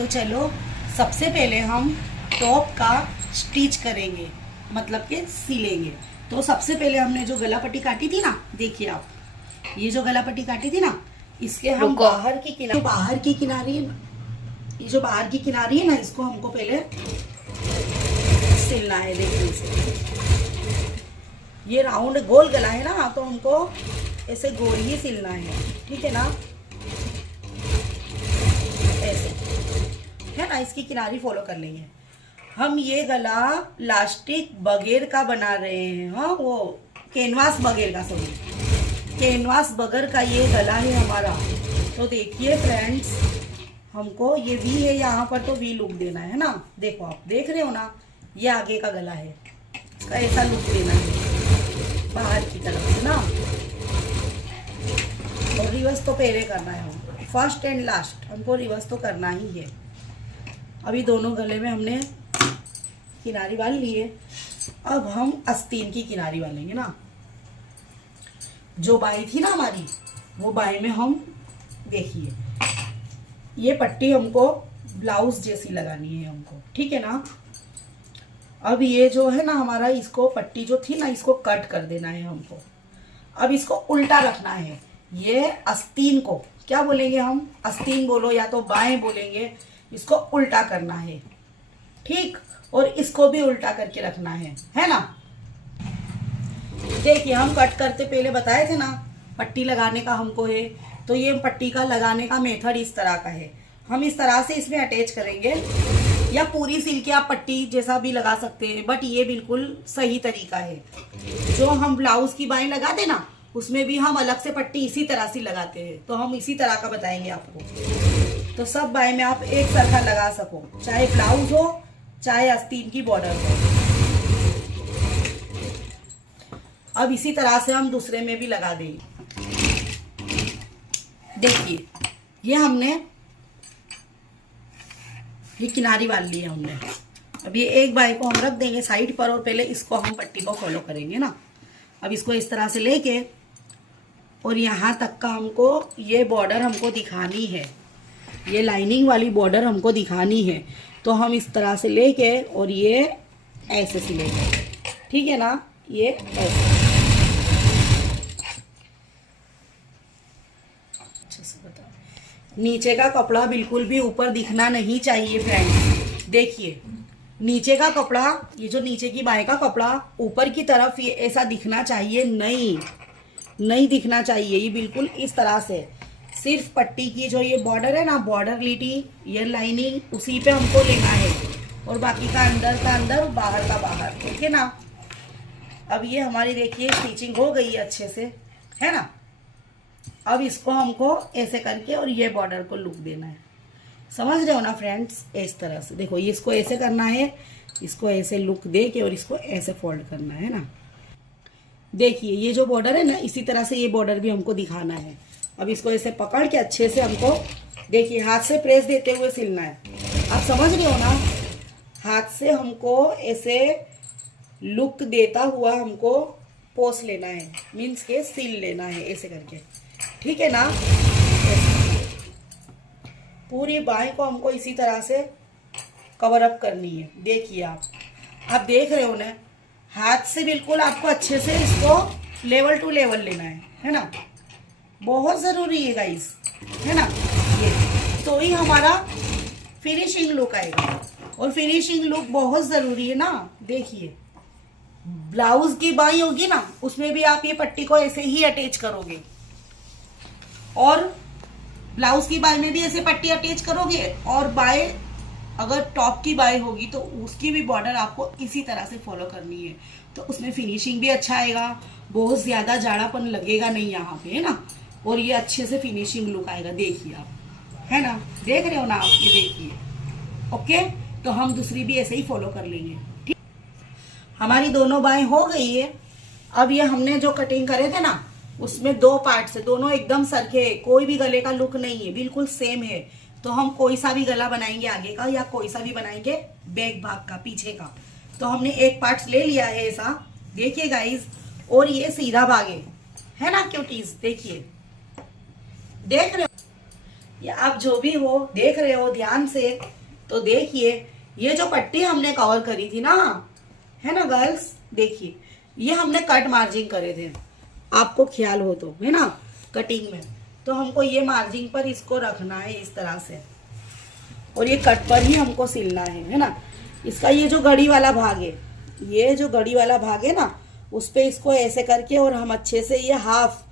चलो सबसे पहले हम टॉप का स्टिच करेंगे, मतलब के सिलेंगे। तो सबसे पहले हमने जो गला पट्टी काटी थी ना, देखिए आप, ये जो गला पट्टी काटी थी ना, इसके हम बाहर की किनारी ये जो बाहर की किनारी है ना, इसको हमको पहले सिलना है। देखिए इसे, ये राउंड गोल गला है ना, तो हमको ऐसे गोल ही सिलना है, ठीक है ना, ऐसे, है ना। इसकी किनारी फॉलो कर लेंगे हम। ये गला लास्टिक बगैर का बना रहे हैं, हाँ, वो कैनवास बगैर का, सॉरी, कैनवास बगैर का ये गला है हमारा। तो देखिए फ्रेंड्स, हमको ये वी है यहाँ पर, तो वी लुक देना है ना। देखो आप देख रहे हो ना, ये आगे का गला है, इसका ऐसा लुक देना है बाहर की तरफ से ना। और रिवर्स तो पहले करना है हमको, फर्स्ट एंड लास्ट हमको रिवर्स तो करना ही है। अभी दोनों गले में हमने किनारी बांध ली है, अब हम आस्तीन की किनारी बांधेंगे ना। जो बाई थी ना हमारी, वो बाई में हम, देखिए ये पट्टी हमको ब्लाउज जैसी लगानी है हमको, ठीक है ना। अब ये जो है ना हमारा, इसको पट्टी जो थी ना, इसको कट कर देना है हमको। अब इसको उल्टा रखना है। ये आस्तीन को क्या बोलेंगे हम, आस्तीन बोलो या तो बाएं बोलेंगे, इसको उल्टा करना है, ठीक। और इसको भी उल्टा करके रखना है ना। देखिए हम कट करते पहले बताए थे ना, पट्टी लगाने का हमको है, तो ये पट्टी का लगाने का मेथड इस तरह का है। हम इस तरह से इसमें अटैच करेंगे, या पूरी सिल के आप पट्टी जैसा भी लगा सकते हैं, बट ये बिल्कुल सही तरीका है। जो हम ब्लाउज की बाएं लगाते ना, उसमें भी हम अलग से पट्टी इसी तरह से लगाते हैं, तो हम इसी तरह का बताएंगे आपको। तो सब बाय में आप एक सरखा लगा सको, चाहे ब्लाउज हो चाहे आस्तीन की बॉर्डर हो। अब इसी तरह से हम दूसरे में भी लगा देंगे। देखिए ये हमने ये किनारी वाली ली है हमने। अब ये एक बाय को हम रख देंगे साइड पर और पहले इसको हम पट्टी को फॉलो करेंगे ना। अब इसको इस तरह से लेके और यहाँ तक का हमको ये बॉर्डर हमको दिखानी है, ये लाइनिंग वाली बॉर्डर हमको दिखानी है। तो हम इस तरह से लेके और ये ऐसे सिलेंगे, ठीक है ना, ये ऐसे अच्छे से बताओ। नीचे का कपड़ा बिल्कुल भी ऊपर दिखना नहीं चाहिए फ्रेंड्स। देखिए नीचे का कपड़ा, ये जो नीचे की बाएं का कपड़ा ऊपर की तरफ ये ऐसा दिखना चाहिए नहीं दिखना चाहिए। ये बिल्कुल इस तरह से सिर्फ पट्टी की जो ये बॉर्डर है ना, बॉर्डर लीटी, ये लाइनिंग उसी पे हमको लेना है और बाकी का अंदर बाहर का बाहर, ठीक है ना। अब ये हमारी देखिए स्टिचिंग हो गई है अच्छे से, है ना। अब इसको हमको ऐसे करके और ये बॉर्डर को लुक देना है, समझ रहे हो ना फ्रेंड्स। इस तरह से देखो, ये इसको ऐसे करना है, इसको ऐसे लुक दे के और इसको ऐसे फोल्ड करना है ना। देखिए ये जो बॉर्डर है ना, इसी तरह से ये बॉर्डर भी हमको दिखाना है। अब इसको ऐसे पकड़ के अच्छे से हमको देखिए हाथ से प्रेस देते हुए सिलना है। आप समझ रहे हो ना, हाथ से हमको ऐसे लुक देता हुआ हमको पोस लेना है, मीन्स के सिल लेना है ऐसे करके, ठीक है ना। पूरी बाएं को हमको इसी तरह से कवर अप करनी है। देखिए आप देख रहे हो ना, हाथ से बिल्कुल आपको अच्छे से इसको लेवल टू लेवल लेना है ना। बहुत ज़रूरी है गाइस, है ना। ये तो ही हमारा फिनिशिंग लुक आएगा और फिनिशिंग लुक बहुत ज़रूरी है ना। देखिए ब्लाउज की बाई होगी ना, उसमें भी आप ये पट्टी को ऐसे ही अटैच करोगे और ब्लाउज की बाई में भी ऐसे पट्टी अटैच करोगे और बाय अगर टॉप की बाय होगी तो उसकी भी बॉर्डर आपको इसी तरह से फॉलो करनी है। तो उसमें फिनिशिंग भी अच्छा आएगा, बहुत ज़्यादा जाड़ापन लगेगा नहीं यहाँ पे, है ना। और ये अच्छे से फिनिशिंग लुक आएगा। देखिए आप, है ना, देख रहे हो ना आप, ये देखिए। ओके, तो हम दूसरी भी ऐसे ही फॉलो कर लेंगे, ठीक। हमारी दोनों बाएं हो गई है। अब ये हमने जो कटिंग करे थे ना, उसमें दो पार्ट से दोनों एकदम सरखे, कोई भी गले का लुक नहीं है, बिल्कुल सेम है। तो हम कोई सा भी गला बनाएंगे आगे का या कोई सा भी बनाएंगे बैक भाग का, पीछे का। तो हमने एक पार्ट ले लिया है ऐसा, देखिए गाइस। और ये सीधा भागे, है ना क्यूटीज। देखिए, देख रहे हो, या आप जो भी हो देख रहे हो ध्यान से, तो देखिए ये जो पट्टी हमने कवर करी थी ना, है ना गर्ल्स, देखिए ये हमने कट मार्जिन करे थे, आपको ख्याल हो तो, है ना, कटिंग में। तो हमको ये मार्जिन पर इसको रखना है इस तरह से और ये कट पर ही हमको सिलना है ना। इसका ये जो गड़ी वाला भाग है, ये जो गड़ी वाला भाग है ना, उस पे इसको ऐसे करके और हम अच्छे से ये हाफ,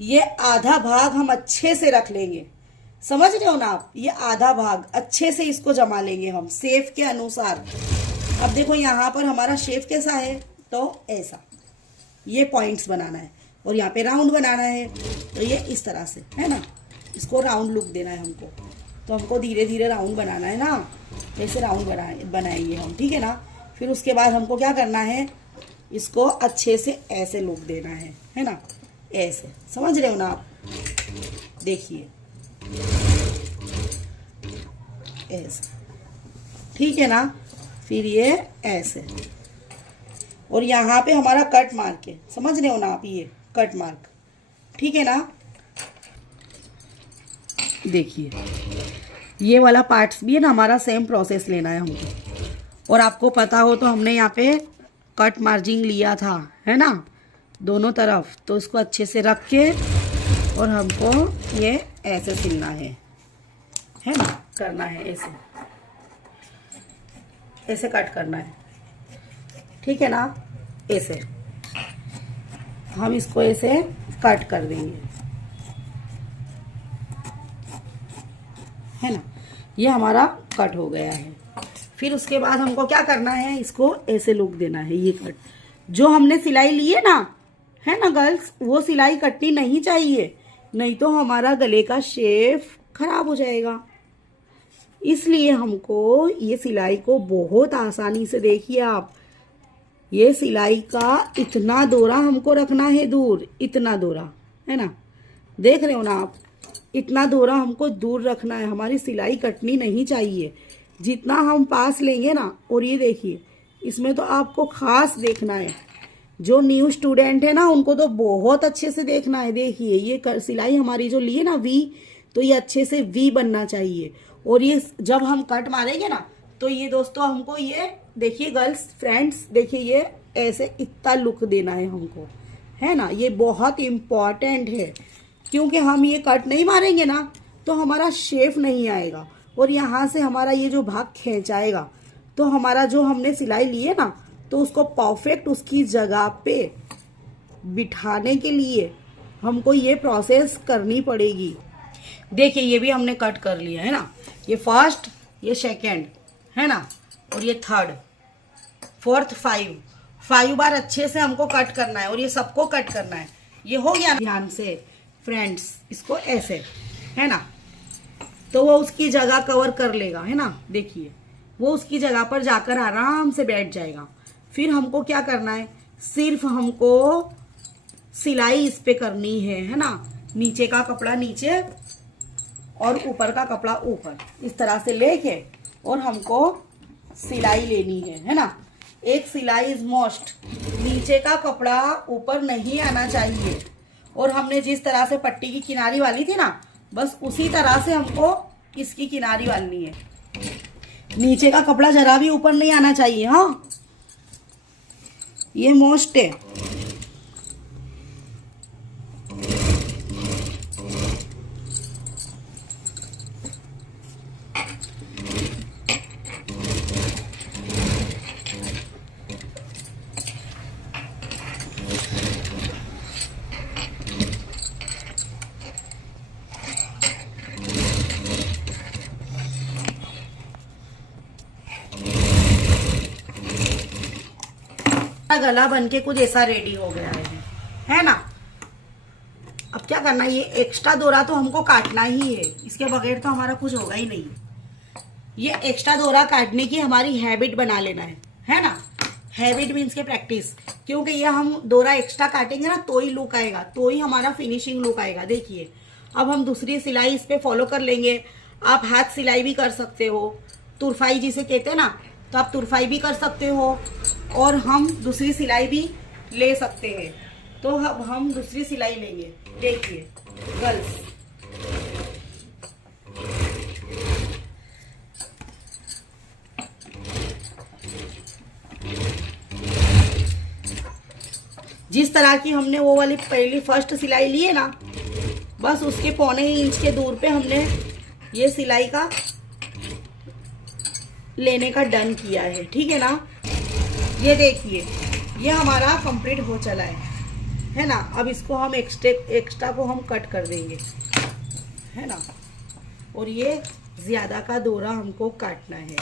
ये आधा भाग हम अच्छे से रख लेंगे, समझ रहे हो ना आप। ये आधा भाग अच्छे से इसको जमा लेंगे हम शेप के अनुसार। अब देखो यहाँ पर हमारा शेप कैसा है, तो ऐसा ये पॉइंट्स बनाना है और यहाँ पे राउंड बनाना है। तो ये इस तरह से, है ना, इसको राउंड लुक देना है हमको। तो हमको धीरे धीरे राउंड बनाना है ना, जैसे राउंड बनाएंगे हम, ठीक है ना। फिर उसके बाद हमको क्या करना है, इसको अच्छे से ऐसे लुक देना है ना, ऐसे, समझ रहे हो ना आप। देखिए ऐसे, ठीक है ना। फिर ये ऐसे और यहाँ पे हमारा कट मार्क है, समझ रहे हो ना आप, ये कट मार्क, ठीक है ना। देखिए ये वाला पार्ट्स भी है ना, हमारा सेम प्रोसेस लेना है हमको। और आपको पता हो तो हमने यहाँ पे कट मार्जिन लिया था, है ना, दोनों तरफ। तो इसको अच्छे से रख के और हमको ये ऐसे सिलना है ना, करना है ऐसे, ऐसे कट करना है, ठीक है ना। ऐसे हम इसको ऐसे कट कर देंगे, है ना। ये हमारा कट हो गया है। फिर उसके बाद हमको क्या करना है, इसको ऐसे लुक देना है। ये कट जो हमने सिलाई ली है ना, है ना गर्ल्स, वो सिलाई कटनी नहीं चाहिए, नहीं तो हमारा गले का शेप खराब हो जाएगा, इसलिए हमको ये सिलाई को बहुत आसानी से, देखिए आप, ये सिलाई का इतना दोरा हमको रखना है दूर, इतना दोरा है ना, देख रहे हो ना आप, इतना दोरा हमको दूर रखना है, हमारी सिलाई कटनी नहीं चाहिए। जितना हम पास लेंगे ना, और ये देखिए इसमें तो आपको खास देखना है, जो न्यू स्टूडेंट है ना उनको तो बहुत अच्छे से देखना है। देखिए ये सिलाई हमारी जो ली है ना वी, तो ये अच्छे से वी बनना चाहिए। और ये जब हम कट मारेंगे ना, तो ये दोस्तों हमको ये देखिए गर्ल्स फ्रेंड्स, देखिए ये ऐसे इतना लुक देना है हमको, है ना। ये बहुत इम्पॉर्टेंट है, क्योंकि हम ये कट नहीं मारेंगे ना तो हमारा शेप नहीं आएगा, और यहाँ से हमारा ये जो भाग खींचाएगा, तो हमारा जो हमने सिलाई ली है ना, तो उसको परफेक्ट उसकी जगह पे बिठाने के लिए हमको ये प्रोसेस करनी पड़ेगी। देखिए ये भी हमने कट कर लिया है ना, ये फर्स्ट, ये सेकंड है ना, और ये थर्ड, फोर्थ, 5 बार अच्छे से हमको कट करना है, और ये सबको कट करना है। ये हो गया ध्यान से फ्रेंड्स, इसको ऐसे है ना, तो वो उसकी जगह कवर कर लेगा, है ना। देखिए वो उसकी जगह पर जाकर आराम से बैठ जाएगा। फिर हमको क्या करना है, सिर्फ हमको सिलाई इस पे करनी है ना। नीचे का कपड़ा नीचे और ऊपर का कपड़ा ऊपर, इस तरह से लेके और हमको सिलाई लेनी है ना। एक सिलाई इज मोस्ट, नीचे का कपड़ा ऊपर नहीं आना चाहिए, और हमने जिस तरह से पट्टी की किनारी वाली थी ना, बस उसी तरह से हमको इसकी किनारी वालनी है। नीचे का कपड़ा जरा भी ऊपर नहीं आना चाहिए, हाँ, ये मोस्ट है। गला बनके कुछ ऐसा रेडी हो गया है ना। अब क्या करना है, ये एक्स्ट्रा दोरा तो हमको काटना ही है, इसके बगैर तो हमारा कुछ होगा ही नहीं। ये एक्स्ट्रा दोरा काटने की हमारी हैबिट बना लेना है ना। हैबिट मीन्स के प्रैक्टिस, क्योंकि ये हम दोरा एक्स्ट्रा काटेंगे ना तो ही लुक आएगा, तो ही हमारा फिनिशिंग लुक आएगा। देखिए अब हम दूसरी सिलाई इस पे फॉलो कर लेंगे। आप हाथ सिलाई भी कर सकते हो, तुरफाई जिसे कहते हैं ना, तो आप तुरफाई भी कर सकते हो, और हम दूसरी सिलाई भी ले सकते हैं। तो अब हम दूसरी सिलाई लेंगे। देखिए गर्ल्स, जिस तरह की हमने वो वाली पहली फर्स्ट सिलाई ली है ना, बस उसके 1.25 इंच के दूर पे हमने ये सिलाई का लेने का डन किया है, ठीक है ना। ये देखिए ये हमारा कंप्लीट हो चला है ना। अब इसको हम एक्स्ट्रा को हम कट कर देंगे, है ना। और ये ज्यादा का दोरा हमको काटना है,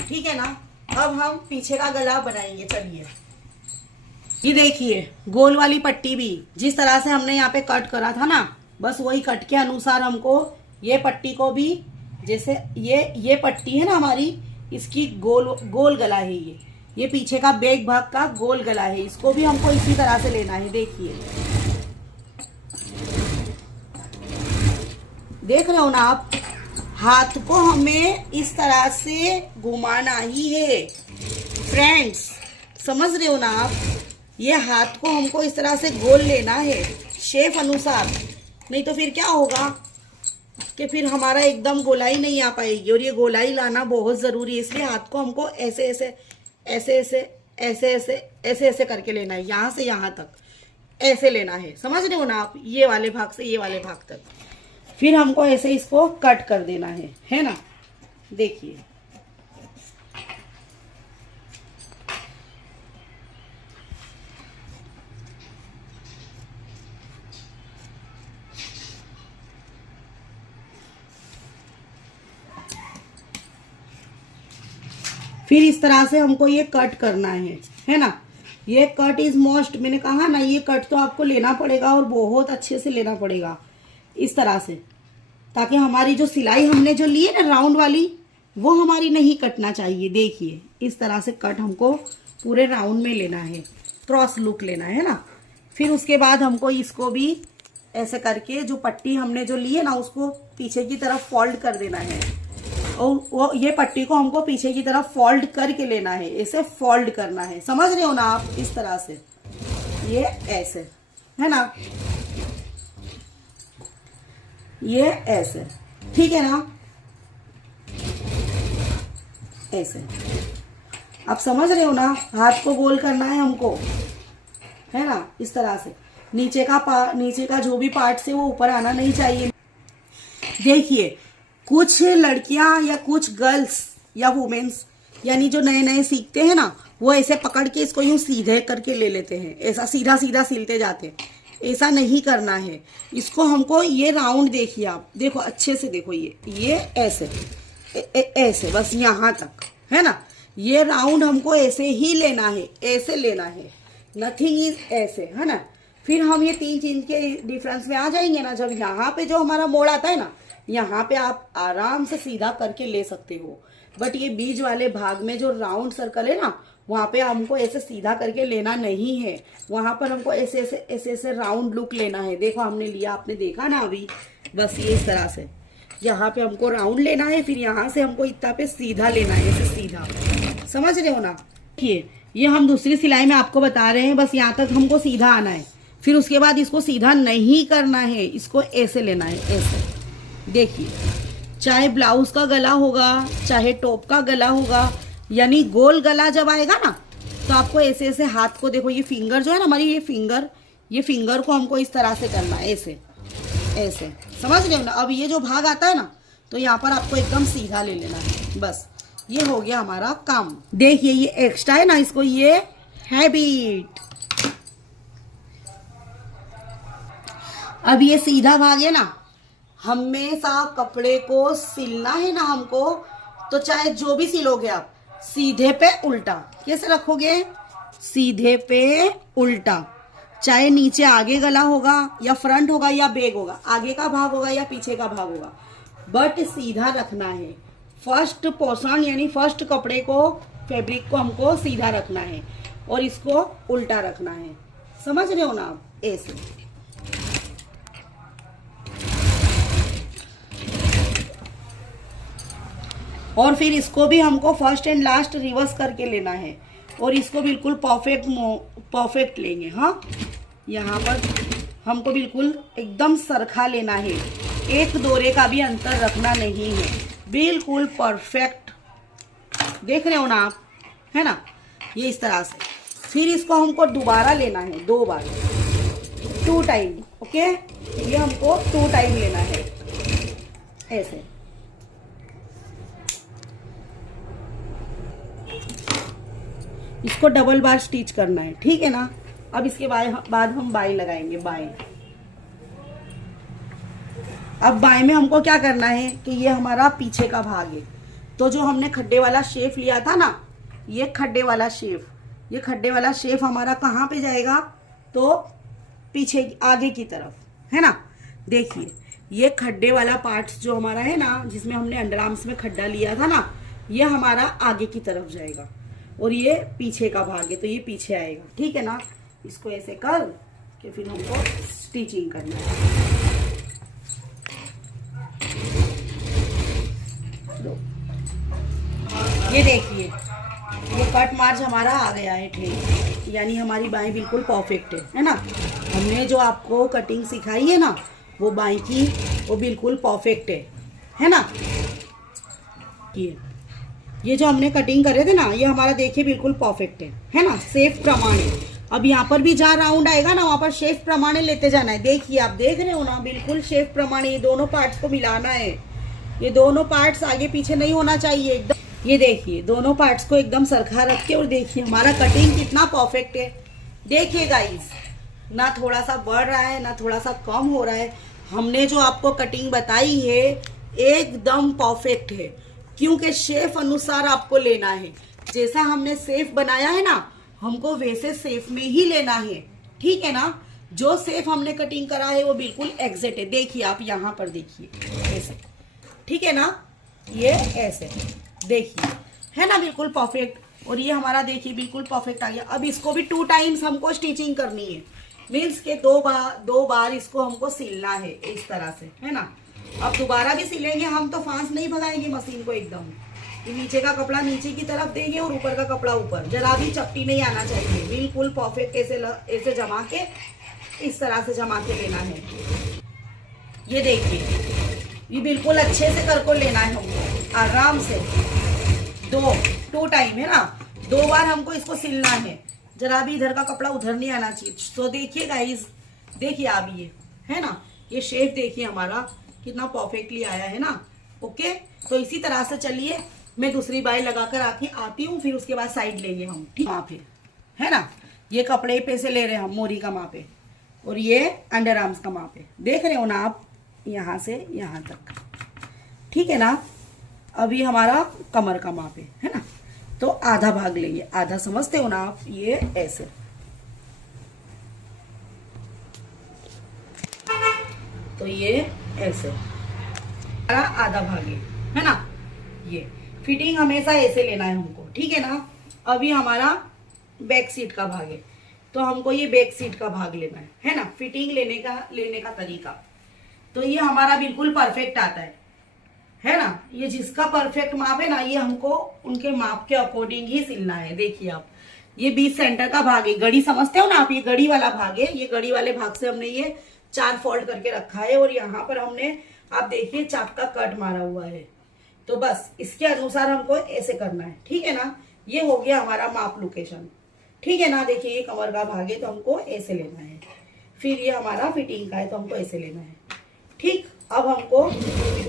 ठीक है ना। अब हम पीछे का गला बनाएंगे। चलिए ये देखिए गोल वाली पट्टी भी जिस तरह से हमने यहाँ पे कट करा था ना, बस वही कट के अनुसार हमको ये पट्टी को भी, जैसे ये पट्टी है ना हमारी, इसकी गोल गला है, ये पीछे का बैक भाग का गोल गला है, इसको भी हमको इसी तरह से लेना है। देखिए देख रहे हो ना आप, हाथ को हमें इस तरह से घुमाना ही है फ्रेंड्स, समझ रहे हो ना आप। ये हाथ को हमको इस तरह से गोल लेना है शेप अनुसार, नहीं तो फिर क्या होगा कि फिर हमारा एकदम गोलाई नहीं आ पाएगी, और ये गोलाई लाना बहुत ज़रूरी है। इसलिए हाथ को हमको ऐसे ऐसे ऐसे ऐसे ऐसे ऐसे ऐसे ऐसे करके लेना है, यहाँ से यहाँ तक ऐसे लेना है, समझ रहे हो ना आप। ये वाले भाग से ये वाले भाग तक, फिर हमको ऐसे इसको कट कर देना है ना। देखिए फिर इस तरह से हमको ये कट करना है ना। ये कट इज मोस्ट, मैंने कहा ना, ये कट तो आपको लेना पड़ेगा और बहुत अच्छे से लेना पड़ेगा। इस तरह से ताकि हमारी जो सिलाई हमने जो ली है ना राउंड वाली, वो हमारी नहीं कटना चाहिए। देखिए इस तरह से कट हमको पूरे राउंड में लेना है, क्रॉस लुक लेना है ना। फिर उसके बाद हमको इसको भी ऐसे करके जो पट्टी हमने जो ली है ना उसको पीछे की तरफ फोल्ड कर देना है, और वो ये पट्टी को हमको पीछे की तरफ फोल्ड करके लेना है, ऐसे फोल्ड करना है। समझ रहे हो ना आप? इस तरह से ये ऐसे है ना, ये ऐसे, ठीक है ना, ऐसे। आप समझ रहे हो ना? हाथ को गोल करना है हमको, है ना, इस तरह से। नीचे का जो भी पार्ट से वो ऊपर आना नहीं चाहिए। देखिए कुछ लड़कियां या कुछ गर्ल्स या वुमेन्स यानी जो नए नए सीखते हैं ना, वो ऐसे पकड़ के इसको यूं सीधे करके ले लेते हैं, ऐसा सीधा सीधा सिलते जाते हैं। ऐसा नहीं करना है। इसको हमको ये राउंड देखिए आप, देखो अच्छे से देखो, ये ऐसे ऐसे बस यहाँ तक, है ना। ये राउंड हमको ऐसे ही लेना है, ऐसे लेना है, नथिंग इज ऐसे, है ना। फिर हम ये 3 इंच के डिफरेंस में आ जाएंगे ना। जब यहाँ पे जो हमारा मोड़ आता है ना, यहाँ पे आप आराम से सीधा करके ले सकते हो, बट ये बीच वाले भाग में जो राउंड सर्कल है ना, वहाँ पे हमको ऐसे सीधा करके लेना नहीं है। वहाँ पर हमको ऐसे ऐसे ऐसे ऐसे राउंड लुक लेना है। देखो हमने लिया, आपने देखा ना अभी, बस ये इस तरह से यहाँ पे हमको राउंड लेना है, फिर यहाँ से हमको इतना पे सीधा लेना है, ऐसे सीधा। समझ रहे हो ना? देखिए ये हम दूसरी सिलाई में आपको बता रहे हैं, बस यहाँ तक हमको सीधा आना है। फिर उसके बाद इसको सीधा नहीं करना है, इसको ऐसे लेना है, ऐसे। देखिए चाहे ब्लाउज का गला होगा, चाहे टॉप का गला होगा, यानी गोल गला जब आएगा ना, तो आपको ऐसे ऐसे हाथ को, देखो ये फिंगर जो है ना हमारी, ये फिंगर को हमको इस तरह से करना है, ऐसे ऐसे। समझ रहे हो ना? अब ये जो भाग आता है ना, तो यहाँ पर आपको एकदम सीधा ले लेना है, बस। ये हो गया हमारा काम। देखिए ये एक्स्ट्रा है ना, इसको ये हैबिट। अब ये सीधा भाग है ना, हमेशा कपड़े को सिलना है ना हमको, तो चाहे जो भी सिलोगे आप, सीधे पे उल्टा। कैसे रखोगे? सीधे पे उल्टा। चाहे नीचे आगे गला होगा या फ्रंट होगा या बैक होगा, आगे का भाग होगा या पीछे का भाग होगा, बट सीधा रखना है। फर्स्ट पोर्शन यानी फर्स्ट कपड़े को, फैब्रिक को हमको सीधा रखना है और इसको उल्टा रखना है। समझ रहे हो ना आप? ऐसे। और फिर इसको भी हमको फर्स्ट एंड लास्ट रिवर्स करके लेना है और इसको बिल्कुल परफेक्ट लेंगे। हाँ, यहाँ पर हमको बिल्कुल एकदम सरखा लेना है, एक दोरे का भी अंतर रखना नहीं है, बिल्कुल परफेक्ट। देख रहे हो ना आप? है ना, ये इस तरह से। फिर इसको हमको दोबारा लेना है, 2 बार, 2 टाइम। ओके, ये हमको 2 टाइम लेना है, ऐसे। इसको डबल बार स्टिच करना है, ठीक है ना। अब इसके बाद हम बाई लगाएंगे, बाई। अब बाई में हमको क्या करना है कि ये हमारा पीछे का भाग है, तो जो हमने खड्डे वाला शेप लिया था ना, ये खड्डे वाला शेप हमारा कहाँ पे जाएगा? तो पीछे आगे की तरफ, है ना। देखिए ये खड्डे वाला पार्ट जो हमारा है ना, जिसमें हमने अंडरआर्म्स में खड्डा लिया था ना, ये हमारा आगे की तरफ जाएगा और ये पीछे का भाग है, तो ये पीछे आएगा, ठीक है ना। इसको ऐसे कर के फिर हमको स्टिचिंग करना है। ये देखिए ये कट मार्च हमारा आ गया है, ठीक, यानी हमारी बाई बिल्कुल परफेक्ट है ना। हमने जो आपको कटिंग सिखाई है ना, वो बाई की वो बिल्कुल परफेक्ट है ना। ये जो हमने कटिंग करे थे ना, ये हमारा देखिए बिल्कुल परफेक्ट है ना, शेप प्रमाणे। अब यहाँ पर भी जहाँ राउंड आएगा ना, वहाँ पर शेप प्रमाणे लेते जाना है। देखिए आप देख रहे हो ना, बिल्कुल शेप प्रमाणे। ये दोनों पार्ट्स को मिलाना है, ये दोनों पार्ट्स आगे पीछे नहीं होना चाहिए एकदम। ये देखिए दोनों पार्ट्स को एकदम सरखा रख के, और देखिए हमारा कटिंग कितना परफेक्ट है। देखिए गाइस, ना थोड़ा सा बढ़ रहा है ना थोड़ा सा कम हो रहा है। हमने जो आपको कटिंग बताई है एकदम परफेक्ट है, क्योंकि शेफ अनुसार आपको लेना है। जैसा हमने शेफ बनाया है ना, हमको वैसे शेफ में ही लेना है, ठीक है ना। जो सेफ हमने कटिंग करा है वो बिल्कुल एग्जैक्ट है। देखिए आप यहाँ पर देखिए ऐसे, ठीक है ना, ये ऐसे देखिए, है ना, बिल्कुल परफेक्ट। और ये हमारा देखिए बिल्कुल परफेक्ट आ गया। अब इसको भी 2 टाइम्स हमको स्टिचिंग करनी है, मीन्स के 2 बार इसको हमको सिलना है इस तरह से, है ना। अब दोबारा भी सिलेंगे हम तो फांस नहीं भगाएंगे मशीन को एकदम, कि नीचे का कपड़ा नीचे की तरफ देंगे और ऊपर का कपड़ा ऊपर, जरा भी चपटी नहीं आना चाहिए, बिल्कुल परफेक्ट ऐसे जमा के इस तरह से जमा के लेना है। ये देखिए ये बिल्कुल अच्छे से कर को लेना है हमको, आराम से। 2 टाइम है ना, 2 बार हमको इसको सिलना है, जरा भी इधर का कपड़ा उधर नहीं आना चाहिए। तो देखिए गाइस, देखिए आप ये, है ना, ये शेप देखिए हमारा कितना परफेक्टली आया है ना। ओके, तो इसी तरह से चलिए मैं दूसरी बाई लगाकर आती हूँ, फिर उसके बाद साइड लेंगे हम, ठीक है ना। ये कपड़े पे से ले रहे हैं हम मोरी का माप है, और ये अंडर आर्म्स का माप है, देख रहे हो ना आप, यहाँ से यहाँ तक, ठीक है ना। अभी हमारा कमर का माप है ना। तो आधा भाग लेंगे, आधा समझते हो ना आप, ये ऐसे, तो ये ऐसे हमारा आधा भाग है ना। ये फिटिंग हमेशा ऐसे लेना है हमको, ठीक है ना। अभी हमारा बैक सीट का भाग है, तो हमको ये बैक सीट का भाग लेना है ना। फिटिंग लेने का तरीका तो ये हमारा बिल्कुल परफेक्ट आता है ना। ये जिसका परफेक्ट माप है ना, ये हमको उनके माप के अकॉर्डिंग ही सिलना है। देखिए आप, ये बीच सेंटर का भाग है, गड़ी समझते हो ना आप, ये गड़ी वाला भाग है। ये गड़ी वाले भाग से हमने ये 4 फोल्ड करके रखा है, और यहाँ पर हमने आप देखिए चाप का कट मारा हुआ है। तो बस इसके अनुसार हमको ऐसे करना है, ठीक है ना। ये हो गया हमारा माप लोकेशन, ठीक है ना। देखिए ये कमर का भाग है तो हमको ऐसे लेना है, फिर ये हमारा फिटिंग का है तो हमको ऐसे लेना है, ठीक। अब हमको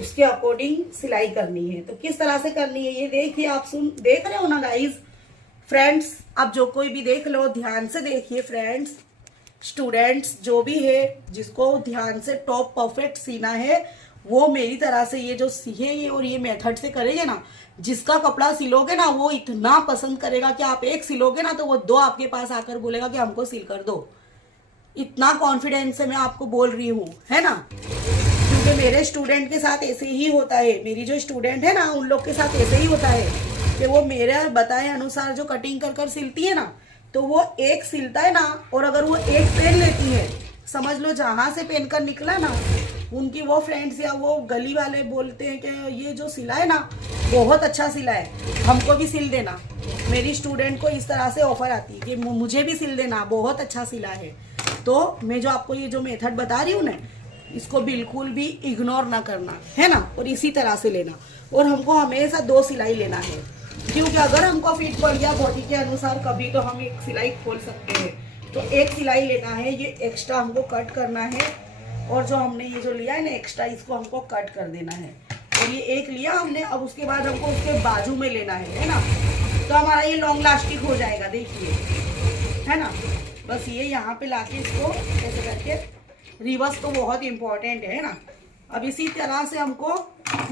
उसके अकॉर्डिंग सिलाई करनी है, तो किस तरह से करनी है ये देखिए आप, देख रहे हो ना गाइज, फ्रेंड्स। अब जो कोई भी देख लो, ध्यान से देखिए फ्रेंड्स, स्टूडेंट्स जो भी है, जिसको ध्यान से टॉप परफेक्ट सीना है, वो मेरी तरह से ये जो सीखेंगे और ये मेथड से करेंगे ना, जिसका कपड़ा सिलोगे ना वो इतना पसंद करेगा कि आप एक सिलोगे ना तो वो 2 आपके पास आकर बोलेगा कि हमको सिल कर दो। इतना कॉन्फिडेंस से मैं आपको बोल रही हूँ, है ना, क्योंकि मेरे स्टूडेंट के साथ ऐसे ही होता है। मेरी जो स्टूडेंट है ना, उन लोग के साथ ऐसे ही होता है कि वो मेरे बताए अनुसार जो कटिंग कर सिलती है ना, तो वो एक सिलता है ना, और अगर वो एक पहन लेती है, समझ लो जहां से पहन कर निकला ना, उनकी वो फ्रेंड्स या वो गली वाले बोलते हैं कि ये जो सिला है ना बहुत अच्छा सिला है, हमको भी सिल देना। मेरी स्टूडेंट को इस तरह से ऑफर आती है कि मुझे भी सिल देना, बहुत अच्छा सिला है। तो मैं जो आपको ये जो मेथड बता रही हूँ ना, इसको बिल्कुल भी इग्नोर ना करना, है ना, और इसी तरह से लेना। और हमको हमेशा 2 सिलाई लेना है, क्योंकि अगर हमको फिट पड़ गया बॉडी के अनुसार कभी, तो हम एक सिलाई खोल सकते हैं। तो एक सिलाई लेना है, ये एक्स्ट्रा हमको कट करना है, और जो हमने ये जो लिया है ना एक्स्ट्रा, इसको हमको कट कर देना है। और ये एक लिया हमने, अब उसके बाद हमको उसके बाजू में लेना है ना, तो हमारा ये लॉन्ग लास्टिक हो जाएगा, देखिए, है ना। बस ये यहाँ पे लाके इसको ऐसे करके, रिवर्स तो बहुत इंपॉर्टेंट है ना। अब इसी तरह से हमको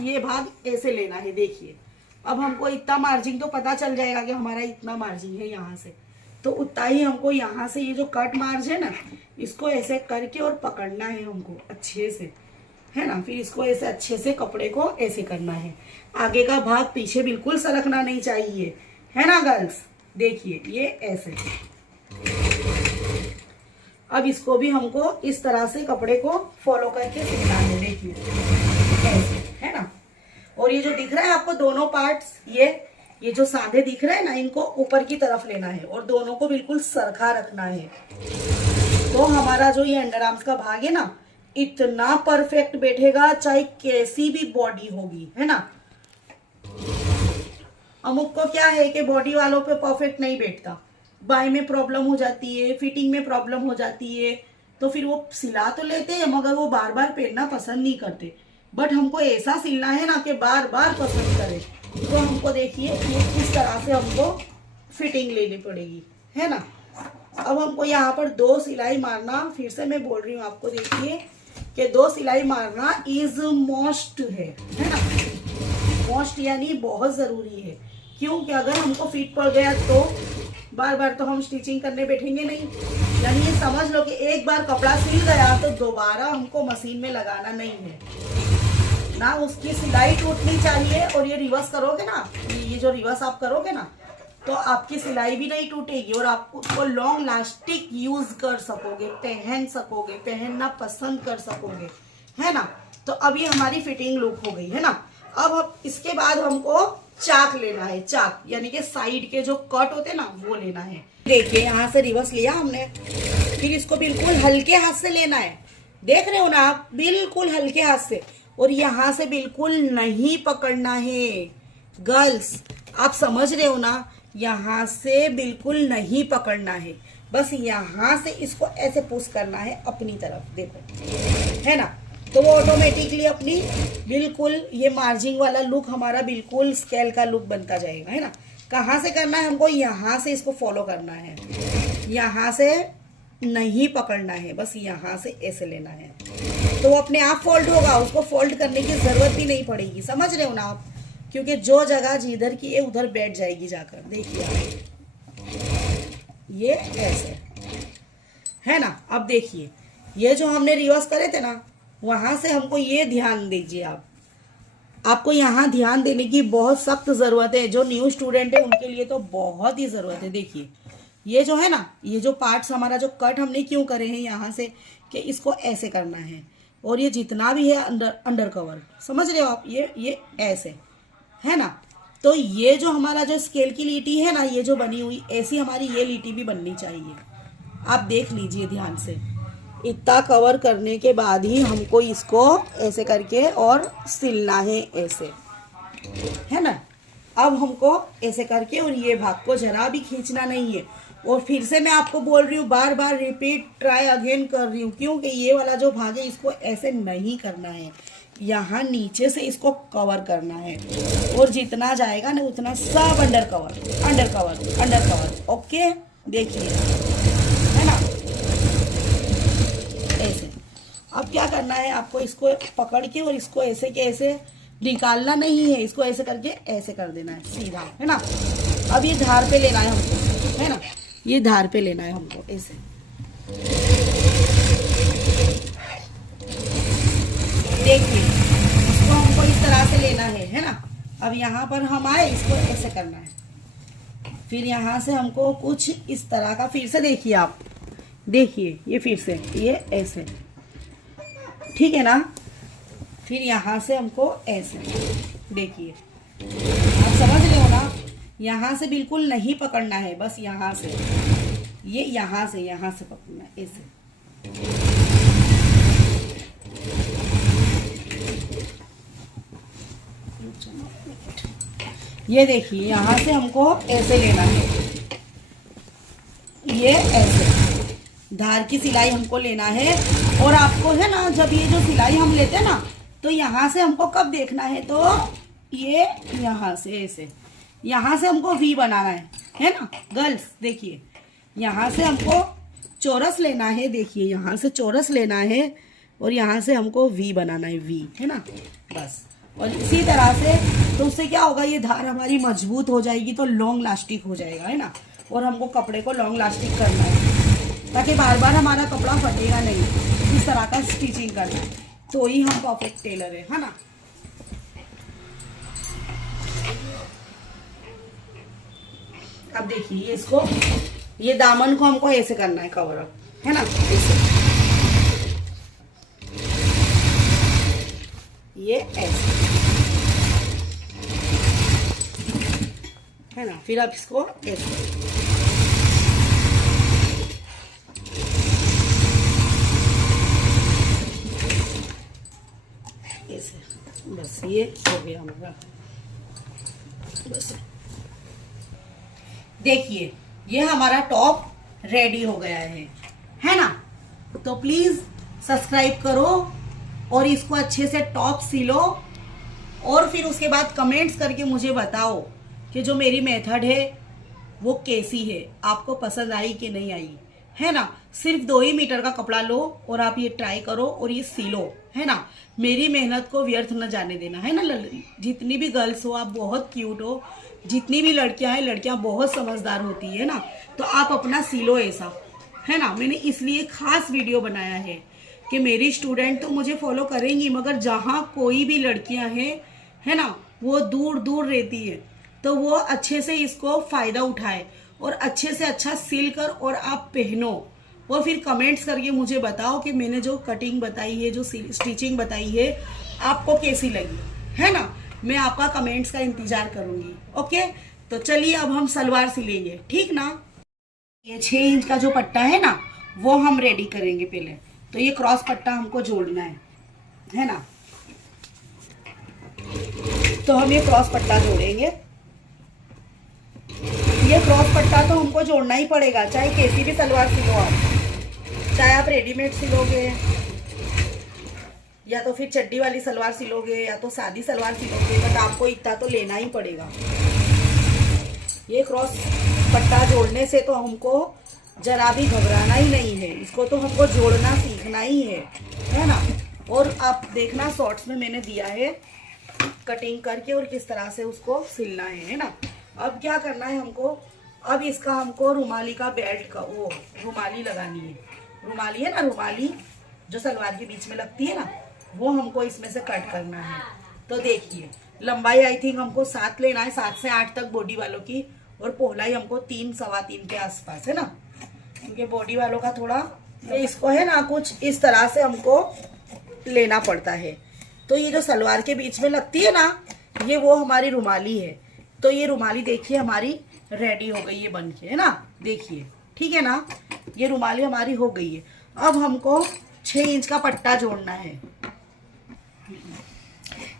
ये भाग ऐसे लेना है, देखिए। अब हमको इतना मार्जिन तो पता चल जाएगा कि हमारा इतना मार्जिन है यहाँ से, तो उतना ही हमको यहाँ से ये जो कट मार्ज है ना, इसको ऐसे करके और पकड़ना है हमको अच्छे से, है ना। फिर इसको ऐसे अच्छे से कपड़े को ऐसे करना है, आगे का भाग पीछे बिल्कुल सरकना नहीं चाहिए, है ना गर्ल्स। देखिए ये ऐसे। अब इसको भी हमको इस तरह से कपड़े को फॉलो करके सिलना है, देखिए ऐसे, है ना। और ये जो दिख रहा है आपको दोनों पार्ट्स, ये जो साधे दिख रहे हैं ना, इनको ऊपर की तरफ लेना है और दोनों को बिल्कुल सरखा रखना है। तो हमारा जो ये अंडर आर्म्स का भाग है ना, इतना परफेक्ट बैठेगा चाहे कैसी भी बॉडी होगी, है ना। अमुक को क्या है कि बॉडी वालों पे परफेक्ट नहीं बैठता, बाई में प्रॉब्लम हो जाती है, फिटिंग में प्रॉब्लम हो जाती है, तो फिर वो सिला तो लेते हैं मगर वो बार बार पहनना पसंद नहीं करते। बट हमको ऐसा सिलना है ना कि बार बार पसंद करे। तो हमको देखिए इस तरह से हमको फिटिंग लेनी पड़ेगी, है ना। अब हमको यहाँ पर 2 सिलाई मारना, फिर से मैं बोल रही हूँ आपको, देखिए कि 2 सिलाई मारना इज मोस्ट है ना। मोस्ट यानी बहुत जरूरी है, क्योंकि अगर हमको फिट पड़ गया तो बार बार तो हम स्टिचिंग करने बैठेंगे नहीं। यानी ये समझ लो कि एक बार कपड़ा सिल गया तो दोबारा हमको मशीन में लगाना नहीं है ना, उसकी सिलाई टूटनी चाहिए। और ये रिवर्स करोगे ना, ये जो रिवर्स आप करोगे ना, तो आपकी सिलाई भी नहीं टूटेगी और आप उसको लॉन्ग लास्टिक यूज कर सकोगे, पहन सकोगे, पहनना पसंद कर सकोगे, है ना। तो अब ये हमारी फिटिंग लुक हो गई है ना। अब इसके बाद हमको चाक लेना है, चाक यानी कि साइड के जो कट होते हैं ना वो लेना है। देखिए यहाँ से रिवर्स लिया हमने, फिर इसको बिल्कुल हल्के हाथ से लेना है। देख रहे हो ना आप, बिल्कुल हल्के हाथ से, और यहाँ से बिल्कुल नहीं पकड़ना है गर्ल्स, आप समझ रहे हो ना। यहाँ से बिल्कुल नहीं पकड़ना है, बस यहाँ से इसको ऐसे पुश करना है अपनी तरफ, देखो है ना। तो वो ऑटोमेटिकली अपनी बिल्कुल ये मार्जिंग वाला लुक हमारा बिल्कुल स्केल का लुक बनता जाएगा, है ना। कहाँ से करना है हमको, यहाँ से इसको फॉलो करना है, यहाँ से नहीं पकड़ना है, बस यहाँ से ऐसे लेना है, तो वो अपने आप फोल्ड होगा, उसको फोल्ड करने की जरूरत भी नहीं पड़ेगी, समझ रहे हो ना आप। क्योंकि जो जगह जिधर की है उधर बैठ जाएगी जाकर। देखिए ये ऐसे है ना। अब देखिए ये जो हमने रिवर्स करे थे ना, वहां से हमको ये ध्यान दीजिए आप, आपको यहाँ ध्यान देने की बहुत सख्त जरूरत है। जो न्यू स्टूडेंट है उनके लिए तो बहुत ही जरूरत है। देखिए ये जो है ना, ये जो पार्ट्स हमारा जो कट हमने क्यों करे हैं यहाँ से, कि इसको ऐसे करना है, और ये जितना भी है अंडर कवर, समझ रहे हो आप, ये ऐसे है ना। तो ये जो हमारा जो स्केल की लीटी है ना, ये जो बनी हुई ऐसी हमारी ये लीटी भी बननी चाहिए। आप देख लीजिए ध्यान से, इतना कवर करने के बाद ही हमको इसको ऐसे करके और सिलना है ऐसे, है ना। अब हमको ऐसे करके, और ये भाग को जरा भी खींचना नहीं है। और फिर से मैं आपको बोल रही हूँ, बार बार रिपीट ट्राई अगेन कर रही हूँ, क्योंकि ये वाला जो भाग है इसको ऐसे नहीं करना है, यहाँ नीचे से इसको कवर करना है, और जितना जाएगा ना उतना सब under cover under cover under cover. Okay देखिए, है ना ऐसे। अब क्या करना है आपको, इसको पकड़ के और इसको ऐसे के ऐसे निकालना नहीं है, इसको ऐसे करके ऐसे कर देना है सीधा, है ना। अब ये धार पे लेना है हमको, है ना, ये धार पे लेना है हमको ऐसे। देखिए इसको हमको इस तरह से लेना है ना। अब यहाँ पर हम आए, इसको ऐसे करना है, फिर यहाँ से हमको कुछ इस तरह का, फिर से देखिए आप, देखिए ये फिर से ये ऐसे, ठीक है ना। फिर यहाँ से हमको ऐसे, देखिए आप समझ रहे हो ना, यहाँ से बिल्कुल नहीं पकड़ना है, बस यहाँ से, ये यहाँ से पकड़ना है ऐसे। ये देखिए यहाँ से हमको ऐसे लेना है, ये ऐसे धार की सिलाई हमको लेना है। और आपको है ना, जब ये जो सिलाई हम लेते हैं ना, तो यहाँ से हमको कब देखना है, तो ये यहाँ से ऐसे, यहाँ से हमको वी बनाना है ना गर्ल्स। देखिए यहाँ से हमको चौरस लेना है, देखिए यहाँ से चौरस लेना है, और यहाँ से हमको वी बनाना है, वी, है ना, बस। और इसी तरह से, तो उससे क्या होगा, ये धार हमारी मजबूत हो जाएगी, तो लॉन्ग लास्टिक हो जाएगा, है ना। और हमको कपड़े को लॉन्ग लास्टिक करना है, ताकि बार बार हमारा कपड़ा फटेगा नहीं। इस तरह का स्टिचिंग करना है, तो ही हम परफेक्ट टेलर है ना। अब देखिए इसको, ये दामन को हमको ऐसे करना है कवर अप, है ना, ऐसे, ये ऐसे, है ना। फिर आप इसको ऐसे, ऐसे, बस ये हो गया हमारा, बस। देखिए ये हमारा टॉप रेडी हो गया है ना। तो प्लीज सब्सक्राइब करो और इसको अच्छे से टॉप सिलो, और फिर उसके बाद कमेंट्स करके मुझे बताओ कि जो मेरी मेथड है वो कैसी है, आपको पसंद आई कि नहीं आई, है ना। सिर्फ 2 ही मीटर का कपड़ा लो और आप ये ट्राई करो और ये सिलो, है ना। मेरी मेहनत को व्यर्थ न जाने देना, है ना। जितनी भी गर्ल्स हो, आप बहुत क्यूट हो, जितनी भी लड़कियां हैं, लड़कियां बहुत समझदार होती है ना, तो आप अपना सिलो ऐसा, है ना। मैंने इसलिए खास वीडियो बनाया है कि मेरी स्टूडेंट तो मुझे फॉलो करेंगी, मगर जहाँ कोई भी लड़कियां हैं, है ना, वो दूर दूर रहती है, तो वो अच्छे से इसको फायदा उठाए और अच्छे से अच्छा सिल कर और आप पहनो, और फिर कमेंट्स करके मुझे बताओ कि मैंने जो कटिंग बताई है, जो स्टिचिंग बताई है, आपको कैसी लगी, है ना। मैं आपका कमेंट्स का इंतजार करूंगी। ओके, तो चलिए अब हम सलवार सिलेंगे, ठीक ना। ये 6 इंच का जो पट्टा है ना, वो हम रेडी करेंगे पहले। तो ये क्रॉस पट्टा हमको जोड़ना है ना। तो हम ये क्रॉस पट्टा जोड़ेंगे। ये क्रॉस पट्टा तो हमको जोड़ना ही पड़ेगा, चाहे कैसी भी सलवार सिलो आप, चाहे आप रेडीमेड सिलोगे या तो फिर चड्डी वाली सलवार सिलोगे या तो सादी सलवार सिलोगे, बट आपको इतना तो लेना ही पड़ेगा। ये क्रॉस पट्टा जोड़ने से तो हमको जरा भी घबराना ही नहीं है, इसको तो हमको जोड़ना सीखना ही है ना। और आप देखना शॉर्ट्स में मैंने दिया है कटिंग करके और किस तरह से उसको सिलना है ना। अब क्या करना है हमको, अब इसका हमको रुमाली का बेल्ट का वो रुमाली लगानी है। रुमाली है ना, रुमाली जो सलवार के बीच में लगती है ना, वो हमको इसमें से कट करना है। तो देखिए लंबाई आई थिंक हमको 7 लेना है, 7 से 8 तक बॉडी वालों की, और पहलाई हमको 3 सवा 3 के आसपास, है ना, क्योंकि बॉडी वालों का थोड़ा तो इसको है ना कुछ इस तरह से हमको लेना पड़ता है। तो ये जो सलवार के बीच में लगती है ना, ये वो हमारी रुमाली है। तो ये रुमाली देखिए हमारी रेडी हो गई है बन के, है ना, देखिए, ठीक है ना, ये रुमाली हमारी हो गई है। अब हमको 6 इंच का पट्टा जोड़ना है।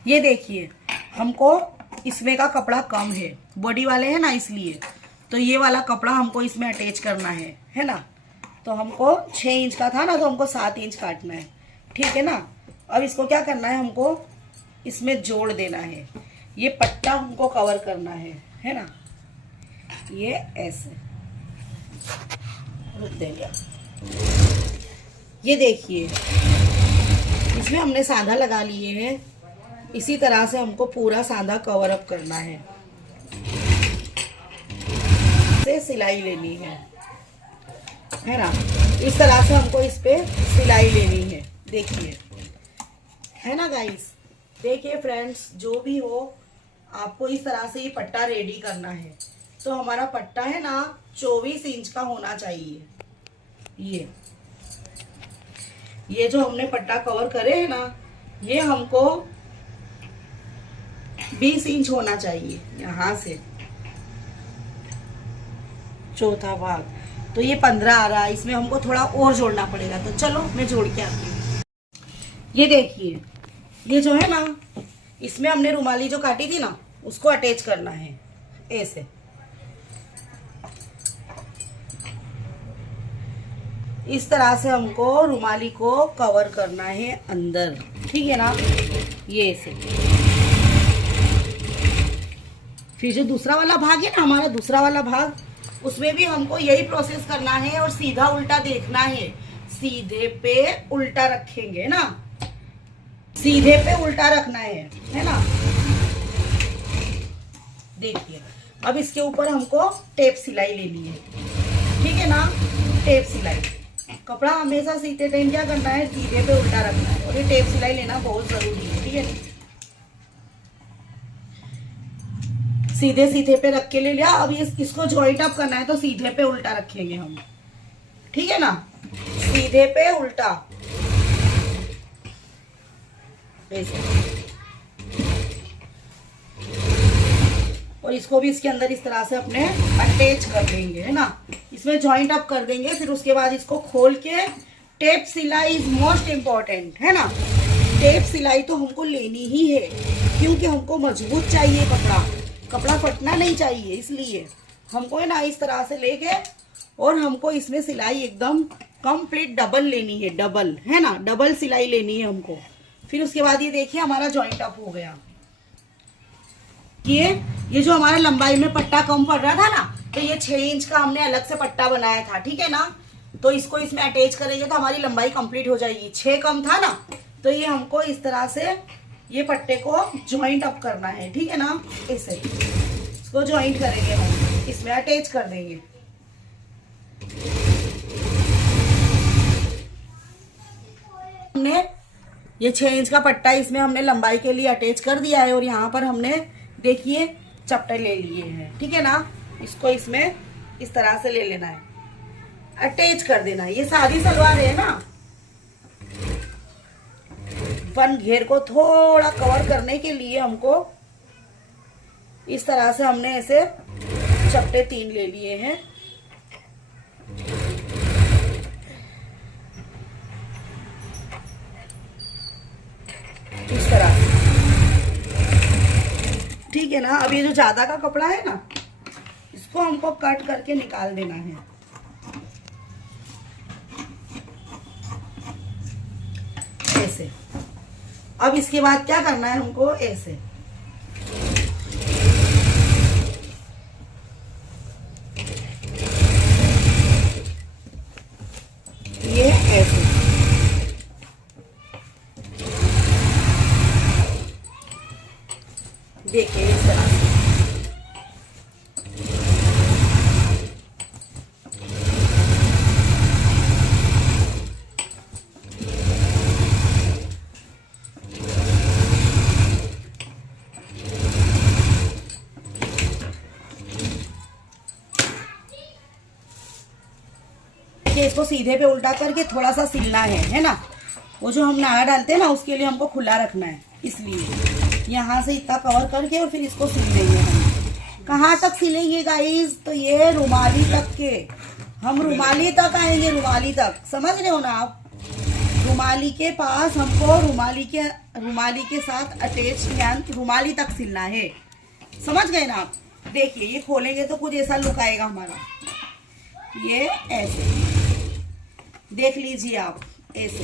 ये देखिए हमको इसमें का कपड़ा कम है, बॉडी वाले है ना, इसलिए तो ये वाला कपड़ा हमको इसमें अटैच करना है ना। तो हमको 6 इंच का था ना, तो हमको 7 इंच काटना है, ठीक है ना। अब इसको क्या करना है, हमको इसमें जोड़ देना है, ये पट्टा हमको कवर करना है ना। ये ऐसे रुक देंगे। ये देखिए इसमें हमने साधा लगा लिए हैं, इसी तरह से हमको पूरा साधा कवर अप करना है। से सिलाई लेनी है ना, इस तरह से हमको इस पे सिलाई लेनी है। देखिए, है ना गाइस, देखिए फ्रेंड्स, जो भी हो आपको इस तरह से ये पट्टा रेडी करना है। तो हमारा पट्टा है ना 24 इंच का होना चाहिए। ये जो हमने पट्टा कवर करे है ना, ये हमको 20 इंच होना चाहिए यहाँ से, चौथा भाग। तो ये 15 आ रहा है, इसमें हमको थोड़ा और जोड़ना पड़ेगा। तो चलो मैं जोड़ के आती हूँ। ये देखिए, ये जो है ना, इसमें हमने रुमाली जो काटी थी ना, उसको अटैच करना है ऐसे। इस तरह से हमको रुमाली को कवर करना है अंदर, ठीक है ना, ये ऐसे। फिर जो दूसरा वाला भाग है ना, हमारा दूसरा वाला भाग, उसमें भी हमको यही प्रोसेस करना है और सीधा उल्टा देखना है। सीधे पे उल्टा रखेंगे ना, सीधे पे उल्टा रखना है ना। देखिए अब इसके ऊपर हमको टेप सिलाई लेनी है, ठीक है ना। टेप सिलाई, कपड़ा हमेशा सीते टाइम क्या करना है, सीधे पे उल्टा रखना है, और ये टेप सिलाई लेना बहुत जरूरी है, ठीक है ना। सीधे सीधे पे रख के ले लिया। अब इसको जॉइंट अप करना है, तो सीधे पे उल्टा रखेंगे हम, ठीक है ना, सीधे पे उल्टा ऐसे। और इसको भी इसके अंदर इस तरह से अपने अटैच कर देंगे, है ना, इसमें जॉइंट अप कर देंगे। फिर उसके बाद इसको खोल के टेप सिलाई इज मोस्ट इम्पॉर्टेंट, है ना। टेप सिलाई तो हमको लेनी ही है, क्योंकि हमको मजबूत चाहिए कपड़ा फटना नहीं चाहिए, इसलिए हमको है ना इस तरह से लेके, और हमको इसमें सिलाई एकदम कंप्लीट डबल लेनी है, डबल, है ना, डबल सिलाई लेनी है हमको। फिर उसके बाद ये देखिए हमारा जॉइंट अप हो गया। ये जो हमारा लंबाई में पट्टा कम पड़ रहा था ना, तो ये 6 इंच का हमने अलग से पट्टा बनाया था, ठीक है ना। तो इसको इसमें अटैच करेंगे तो हमारी लंबाई कंप्लीट हो जाएगी। 6 कम था ना, तो ये हमको इस तरह से ये पट्टे को जॉइंट अप करना है, ठीक है ना, ऐसे इसको ज्वाइंट करेंगे, हम इसमें अटैच कर देंगे। हमने ये 6 इंच का पट्टा इसमें हमने लंबाई के लिए अटैच कर दिया है और यहाँ पर हमने देखिए चपटे ले लिए हैं, ठीक है ना। इसको इसमें इस तरह से ले लेना है, अटैच कर देना है। ये सादी सलवार है ना, वन घेर को थोड़ा कवर करने के लिए हमको इस तरह से हमने ऐसे चपटे 3 ले लिए हैं। इस तरह से, ठीक है ना। अब ये जो ज्यादा का कपड़ा है ना, इसको हमको कट करके निकाल देना है, ऐसे। अब इसके बाद क्या करना है हमको, ऐसे ये ऐसे, देखिए इस तरह से। इसको सीधे पे उल्टा करके थोड़ा सा सिलना है ना। वो जो हम नाड़ा डालते हैं ना, उसके लिए हमको खुला रखना है, इसलिए यहाँ से इतना कवर करके और फिर इसको सिल देंगे हम। कहाँ तक सिलेंगे गाइस, तो ये रुमाली तक के, हम रुमाली तक आएंगे, रुमाली तक, समझ रहे हो ना आप। रुमाली के पास हमको रुमाली के साथ अटैच, यानी रुमाली तक सिलना है, समझ गए ना आप। देखिए ये खोलेंगे तो कुछ ऐसा लुक आएगा हमारा, ये ऐसे देख लीजिए आप, ऐसे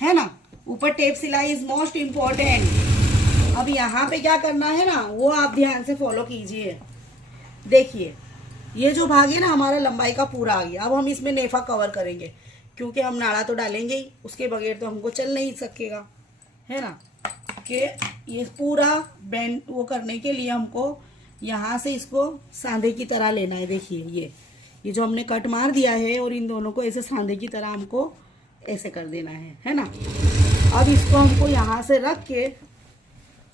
है ना। ऊपर टेप सिलाई इज मोस्ट इम्पोर्टेंट। अब यहाँ पे क्या करना है ना, वो आप ध्यान से फॉलो कीजिए। देखिए ये जो भाग है ना हमारा लंबाई का पूरा आ गया। अब हम इसमें नेफा कवर करेंगे, क्योंकि हम नाड़ा तो डालेंगे ही, उसके बगैर तो हमको चल नहीं सकेगा, है ना। कि ये पूरा बेंड वो करने के लिए हमको यहाँ से इसको सांधे की तरह लेना है। देखिए ये जो हमने कट मार दिया है और इन दोनों को ऐसे सांधे की तरह हमको ऐसे कर देना है ना। अब इसको हमको यहाँ से रख के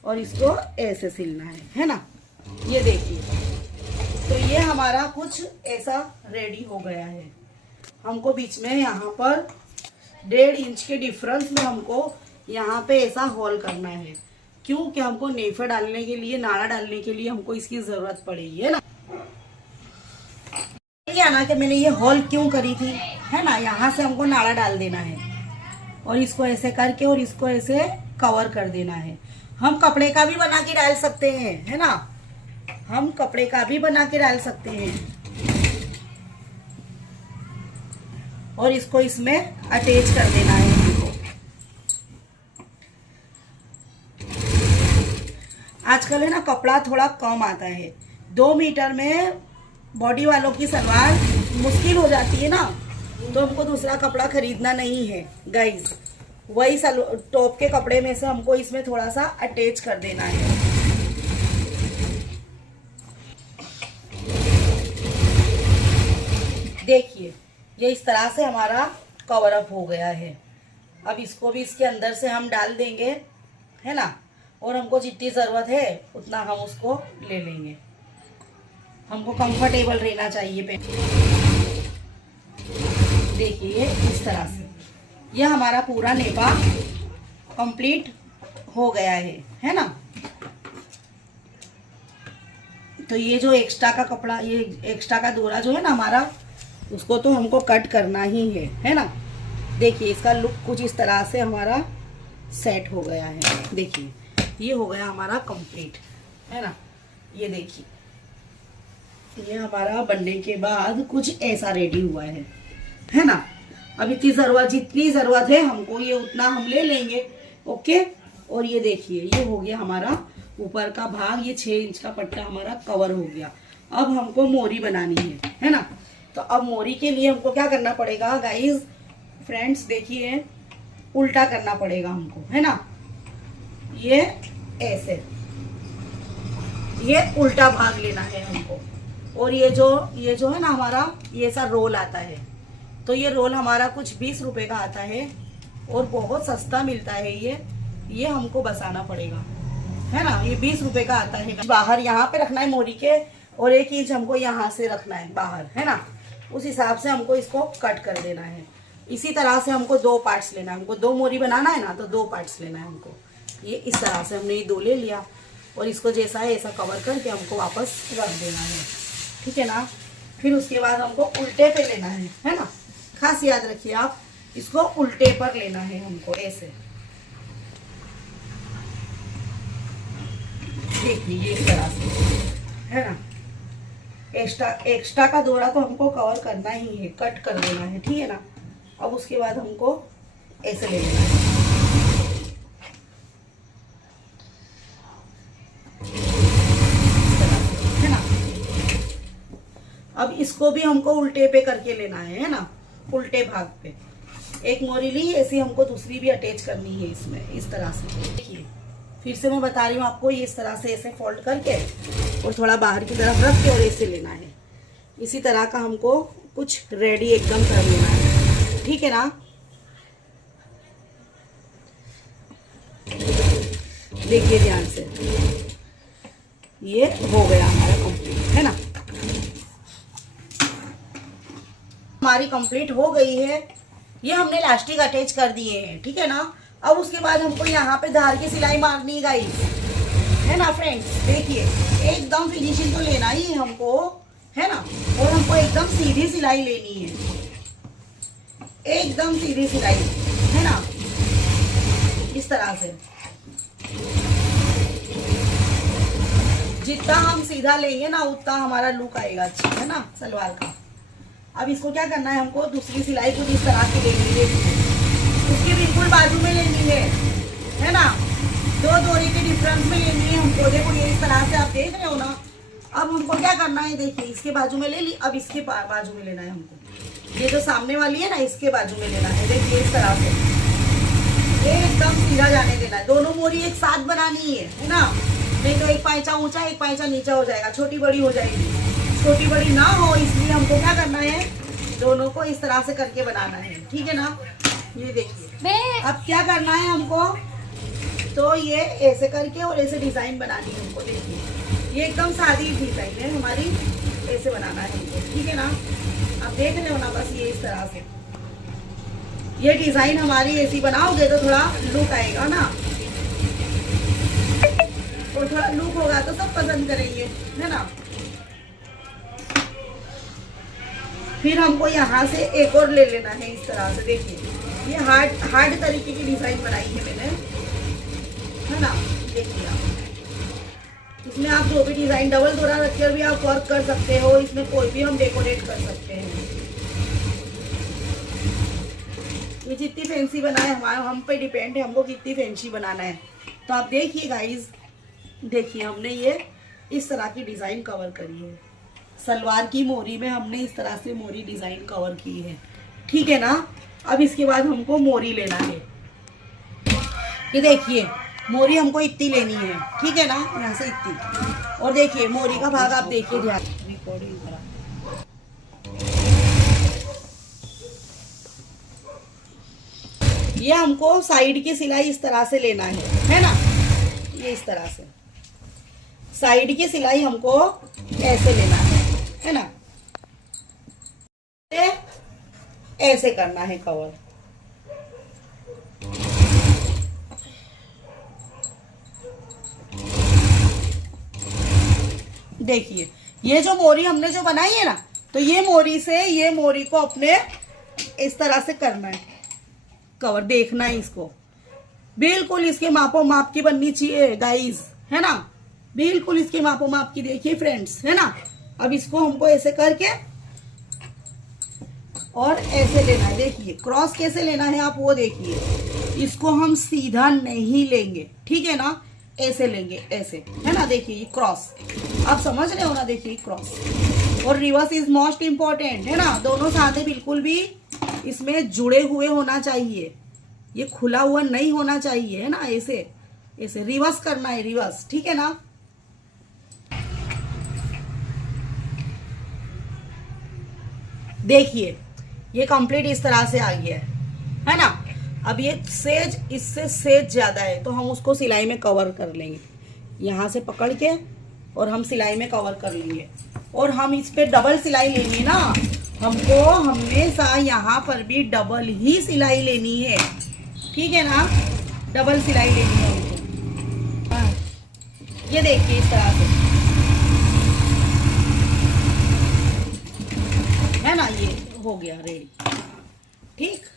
और इसको ऐसे सिलना है ना। ये देखिए, तो ये हमारा कुछ ऐसा रेडी हो गया है। हमको बीच में यहाँ पर 1.5 इंच के डिफरेंस में हमको यहाँ पे ऐसा होल करना है, क्योंकि हमको नेफा डालने के लिए, नाड़ा डालने के लिए हमको इसकी जरूरत पड़ेगी, है ना। ना कि मैंने ये होल क्यों करी थी, है ना। यहाँ से हमको नाड़ा डाल देना है और इसको ऐसे करके और इसको ऐसे कवर कर देना है। हम कपड़े का भी बना के डाल सकते हैं, है ना। हम कपड़े का भी बना के डाल सकते हैं और इसको इसमें अटैच कर देना है हमको। आजकल है ना कपड़ा थोड़ा कम आता है, 2 मीटर में बॉडी वालों की सलवार मुश्किल हो जाती है ना, तो हमको दूसरा कपड़ा खरीदना नहीं है गाइस। वही टॉप के कपड़े में से हमको इसमें थोड़ा सा अटैच कर देना है। देखिए ये इस तरह से हमारा कवर अप हो गया है। अब इसको भी इसके अंदर से हम डाल देंगे, है ना। और हमको जितनी ज़रूरत है उतना हम उसको ले लेंगे। हमको कंफर्टेबल रहना चाहिए पे। देखिए इस तरह से ये हमारा पूरा नेपा कंप्लीट हो गया है ना। तो ये जो एक्स्ट्रा का कपड़ा, ये एक्स्ट्रा का दोरा जो है ना हमारा, उसको तो हमको कट करना ही है ना। देखिए इसका लुक कुछ इस तरह से हमारा सेट हो गया है। देखिए ये हो गया हमारा कंप्लीट, है ना। ये देखिए ये हमारा बनने के बाद कुछ ऐसा रेडी हुआ है ना। अब इतनी जितनी ज़रूरत है हमको ये उतना हम ले लेंगे, ओके। और ये देखिए ये हो गया हमारा ऊपर का भाग, ये 6 इंच का पट्टा हमारा कवर हो गया। अब हमको मोरी बनानी है ना। तो अब मोरी के लिए हमको क्या करना पड़ेगा गाइस, फ्रेंड्स देखिए, उल्टा करना पड़ेगा हमको, है ना। ये ऐसे ये उल्टा भाग लेना है हमको। और ये जो है ना हमारा ये सा रोल आता है, तो ये रोल हमारा कुछ 20 रुपए का आता है और बहुत सस्ता मिलता है ये हमको बसाना पड़ेगा, है ना। ये 20 रुपए का आता है। बाहर यहाँ पे रखना है मोरी के, और 1 इंच हमको यहाँ से रखना है बाहर, है ना। उस हिसाब से हमको इसको कट कर देना है। इसी तरह से हमको 2 पार्ट्स लेना है। हमको 2 मोरी बनाना है ना, तो 2 पार्ट्स लेना है हमको। ये इस तरह से हमने ये 2 ले लिया और इसको जैसा है ऐसा कवर करके हमको वापस रख देना है, ठीक है ना। फिर उसके बाद हमको उल्टे पे लेना है ना। खास याद रखिए आप, इसको उल्टे पर लेना है हमको, ऐसे देखिए इस तरह से, है ना। एक्स्ट्रा का दोरा तो हमको कवर करना ही है, कट कर देना है, ठीक है ना। अब उसके बाद हमको ऐसे ले लेना है ना। अब इसको भी हमको उल्टे पे करके लेना है ना, उल्टे भाग पे। एक मोरी ली, ऐसी हमको दूसरी भी अटैच करनी है इसमें, इस तरह से। देखिए फिर से मैं बता रही हूँ आपको, ये इस तरह से ऐसे फोल्ड करके और थोड़ा बाहर की तरफ रख के और ऐसे लेना है। इसी तरह का हमको कुछ रेडी एकदम कर लेना है, ठीक है ना। देखिए ध्यान से, ये हो गया हमारा कंप्लीट, है ना। हमारी कंप्लीट हो गई है। ये हमने इलास्टिक अटैच कर दिए हैं, ठीक है ना। अब उसके बाद हमको यहाँ पे धार की सिलाई मारनी है गाइस, है ना फ्रेंड्स। देखिए एकदम फिनिशिंग तो लेना ही है हमको, है ना। और हमको एकदम सीधी सिलाई लेनी है, एकदम सीधी सिलाई, है ना, इस तरह से। जितना हम सीधा लेंगे ना उतना हमारा लुक आएगा अच्छा, है ना, सलवार का। अब इसको क्या करना है, हमको दूसरी सिलाई कुछ इस तरह की लेनी है, उसकी बिल्कुल बाजू में लेनी है ना। 2 डोरी के डिफरेंस में लेनी है हमको। देखो ये इस तरह से आप देख रहे हो ना। अब हमको क्या करना है, देखिए इसके बाजू में ले ली, अब इसके बाजू में लेना है हमको। ये जो सामने वाली है ना, इसके बाजू में लेना है। देखिए इस तरह से एकदम सीधा जाने देना है। दोनों मोरी एक साथ बनानी है ना, नहीं तो एक पाइचा ऊंचा एक पाइचा नीचा हो जाएगा, छोटी बड़ी हो जाएगी। छोटी बड़ी ना हो इसलिए हमको क्या करना है, दोनों को इस तरह से करके बनाना है, ठीक है ना। ये देखिए अब क्या करना है हमको, तो ये ऐसे करके और ऐसे डिजाइन बनानी है हमको। देखिए ये एकदम सादी डिजाइन है हमारी, ऐसे बनाना है हमको, ठीक है ना। आप देख रहे हो ना, बस ये इस तरह से ये डिजाइन हमारी ऐसी बनाओगे तो थोड़ा लुक आएगा ना, और थोड़ा लुक होगा तो सब पसंद करेंगे, है ना। फिर हमको यहाँ से एक और ले लेना है इस तरह से। देखिए ये हार्ड तरीके की डिजाइन बनाई है मैंने, है ना। देखिए आप इसमें आप जो भी डिजाइन डबल दोहरा रखकर भी आप वर्क कर सकते हो, इसमें कोई भी हम डेकोरेट कर सकते हैं। ये जितनी फैंसी बनाए हम पे डिपेंड है, हमको कितनी फैंसी बनाना है। तो आप देखिए गाइज, देखिए हमने ये इस तरह की डिजाइन कवर करी है। सलवार की मोरी में हमने इस तरह से मोरी डिजाइन कवर की है, ठीक है ना। अब इसके बाद हमको मोरी लेना है। ये देखिए मोरी हमको इतनी लेनी है, ठीक है ना, यहाँ से इतनी। और देखिए मोरी का भाग आप देखिए ध्यान, रिकॉर्डिंग करा। ये हमको साइड की सिलाई इस तरह से लेना है ना। ये इस तरह से साइड की सिलाई हमको ऐसे लेना है ना। ऐसे करना है कवर। देखिए ये जो मोरी हमने जो बनाई है ना, तो ये मोरी से ये मोरी को अपने इस तरह से करना है कवर। देखना है इसको, बिल्कुल इसके मापो माप की बननी चाहिए गाइस, है ना। बिल्कुल इसके मापो माप की, देखिए फ्रेंड्स, है ना। अब इसको हमको ऐसे करके और ऐसे लेना है। देखिए क्रॉस कैसे लेना है आप वो देखिए। इसको हम सीधा नहीं लेंगे, ठीक है ना, ऐसे लेंगे, ऐसे, है ना। देखिए ये क्रॉस, आप समझ रहे हो ना। देखिए क्रॉस और रिवर्स इज मोस्ट इम्पोर्टेंट, है ना। दोनों साथे बिल्कुल भी इसमें जुड़े हुए होना चाहिए, ये खुला हुआ नहीं होना चाहिए, है ना। ऐसे ऐसे रिवर्स करना है, रिवर्स, ठीक है ना। देखिए ये कंप्लीट इस तरह से आ गया है ना। अब ये सेज इससे सेज ज्यादा है तो हम उसको सिलाई में कवर कर लेंगे, यहाँ से पकड़ के और हम सिलाई में कवर कर लेंगे। और हम इस पे डबल सिलाई लेंगे ना, हमको हमेशा यहाँ पर भी डबल ही सिलाई लेनी है, ठीक है ना, डबल सिलाई लेनी है हमको। हाँ, ये देखिए इस तरह से है ना, ये हो गया रेडी, ठीक।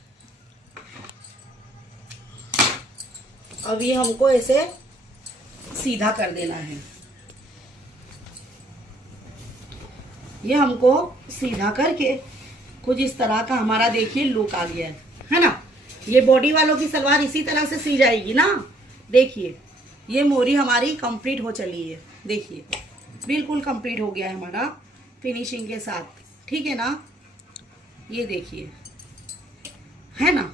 अब ये हमको ऐसे सीधा कर देना है, ये हमको सीधा करके कुछ इस तरह का हमारा देखिए लुक आ गया है ना। ये बॉडी वालों की सलवार इसी तरह से सी जाएगी ना। देखिए ये मोरी हमारी कंप्लीट हो चली है, देखिए बिल्कुल कंप्लीट हो गया है हमारा फिनिशिंग के साथ, ठीक है ना। ये देखिए है ना।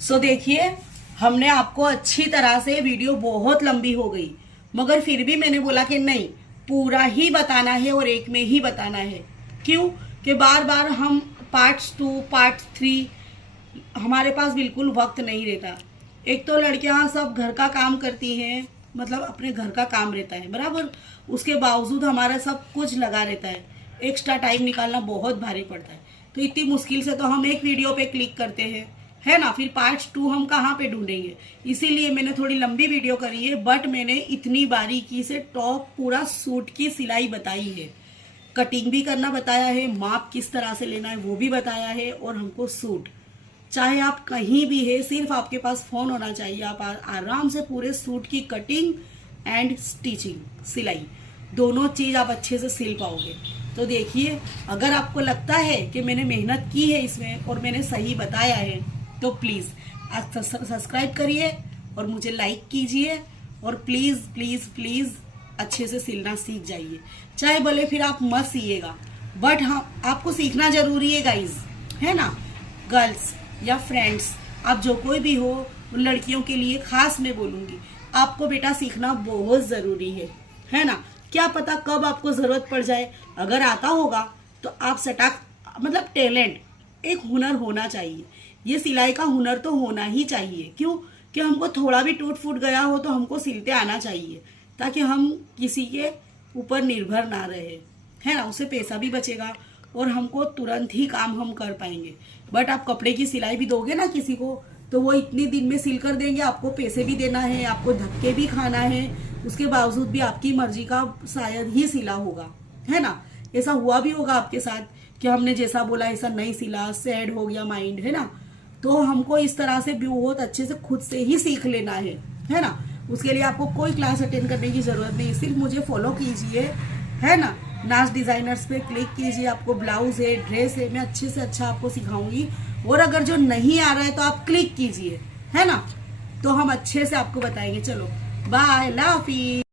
सो देखिए हमने आपको अच्छी तरह से, वीडियो बहुत लंबी हो गई मगर फिर भी मैंने बोला कि नहीं, पूरा ही बताना है और एक में ही बताना है। क्यों कि बार बार हम पार्ट्स 2 पार्ट 3 हमारे पास बिल्कुल वक्त नहीं रहता। एक तो लड़कियां सब घर का काम करती हैं, मतलब अपने घर का काम रहता है बराबर, उसके बावजूद हमारा सब कुछ लगा रहता है, एक्स्ट्रा टाइम निकालना बहुत भारी पड़ता है। तो इतनी मुश्किल से तो हम एक वीडियो पे क्लिक करते हैं, है ना, फिर पार्ट 2 हम कहाँ पे ढूंढेंगे। इसीलिए मैंने थोड़ी लंबी वीडियो करी है, बट मैंने इतनी बारीकी से टॉप पूरा सूट की सिलाई बताई है, कटिंग भी करना बताया है, माप किस तरह से लेना है वो भी बताया है। और हमको सूट चाहे आप कहीं भी है, सिर्फ आपके पास फोन होना चाहिए, आप आराम से पूरे सूट की कटिंग एंड स्टिचिंग, सिलाई दोनों चीज आप अच्छे से सिल पाओगे। तो देखिए अगर आपको लगता है कि मैंने मेहनत की है इसमें और मैंने सही बताया है तो प्लीज आप सब्सक्राइब करिए और मुझे लाइक कीजिए और प्लीज प्लीज प्लीज अच्छे से सिलना सीख जाइए। चाहे भले फिर आप मत सीइएगा, बट हाँ आपको सीखना जरूरी है गाइज, है ना। गर्ल्स या फ्रेंड्स, आप जो कोई भी हो, उन लड़कियों के लिए खास मैं बोलूंगी, आपको बेटा सीखना बहुत जरूरी है ना। क्या पता कब आपको जरूरत पड़ जाए। अगर आता होगा तो आप सटाक, मतलब टैलेंट, एक हुनर होना चाहिए। ये सिलाई का हुनर तो होना ही चाहिए। क्यों कि हमको थोड़ा भी टूट फूट गया हो तो हमको सिलते आना चाहिए, ताकि हम किसी के ऊपर निर्भर ना रहे, है ना। उससे पैसा भी बचेगा और हमको तुरंत ही काम हम कर पाएंगे। बट आप कपड़े की सिलाई भी दोगे ना किसी को, तो वो इतने दिन में सिल कर देंगे, आपको पैसे भी देना है, आपको धक्के भी खाना है, उसके बावजूद भी आपकी मर्जी का शायद ही सिला होगा, है ना। ऐसा हुआ भी होगा आपके साथ कि हमने जैसा बोला ऐसा नहीं सिला, सैड हो गया माइंड, है ना। तो हमको इस तरह से बहुत अच्छे से खुद से ही सीख लेना है ना। उसके लिए आपको कोई क्लास अटेंड करने की जरूरत नहीं, सिर्फ मुझे फॉलो कीजिए, है ना। नाज डिजाइनर्स पे क्लिक कीजिए, आपको ब्लाउज है, ड्रेस है, मैं अच्छे से अच्छा आपको सिखाऊंगी। और अगर जो नहीं आ रहा है तो आप क्लिक कीजिए, है ना, तो हम अच्छे से आपको बताएंगे। चलो बाय, अल्लाह हाफिज।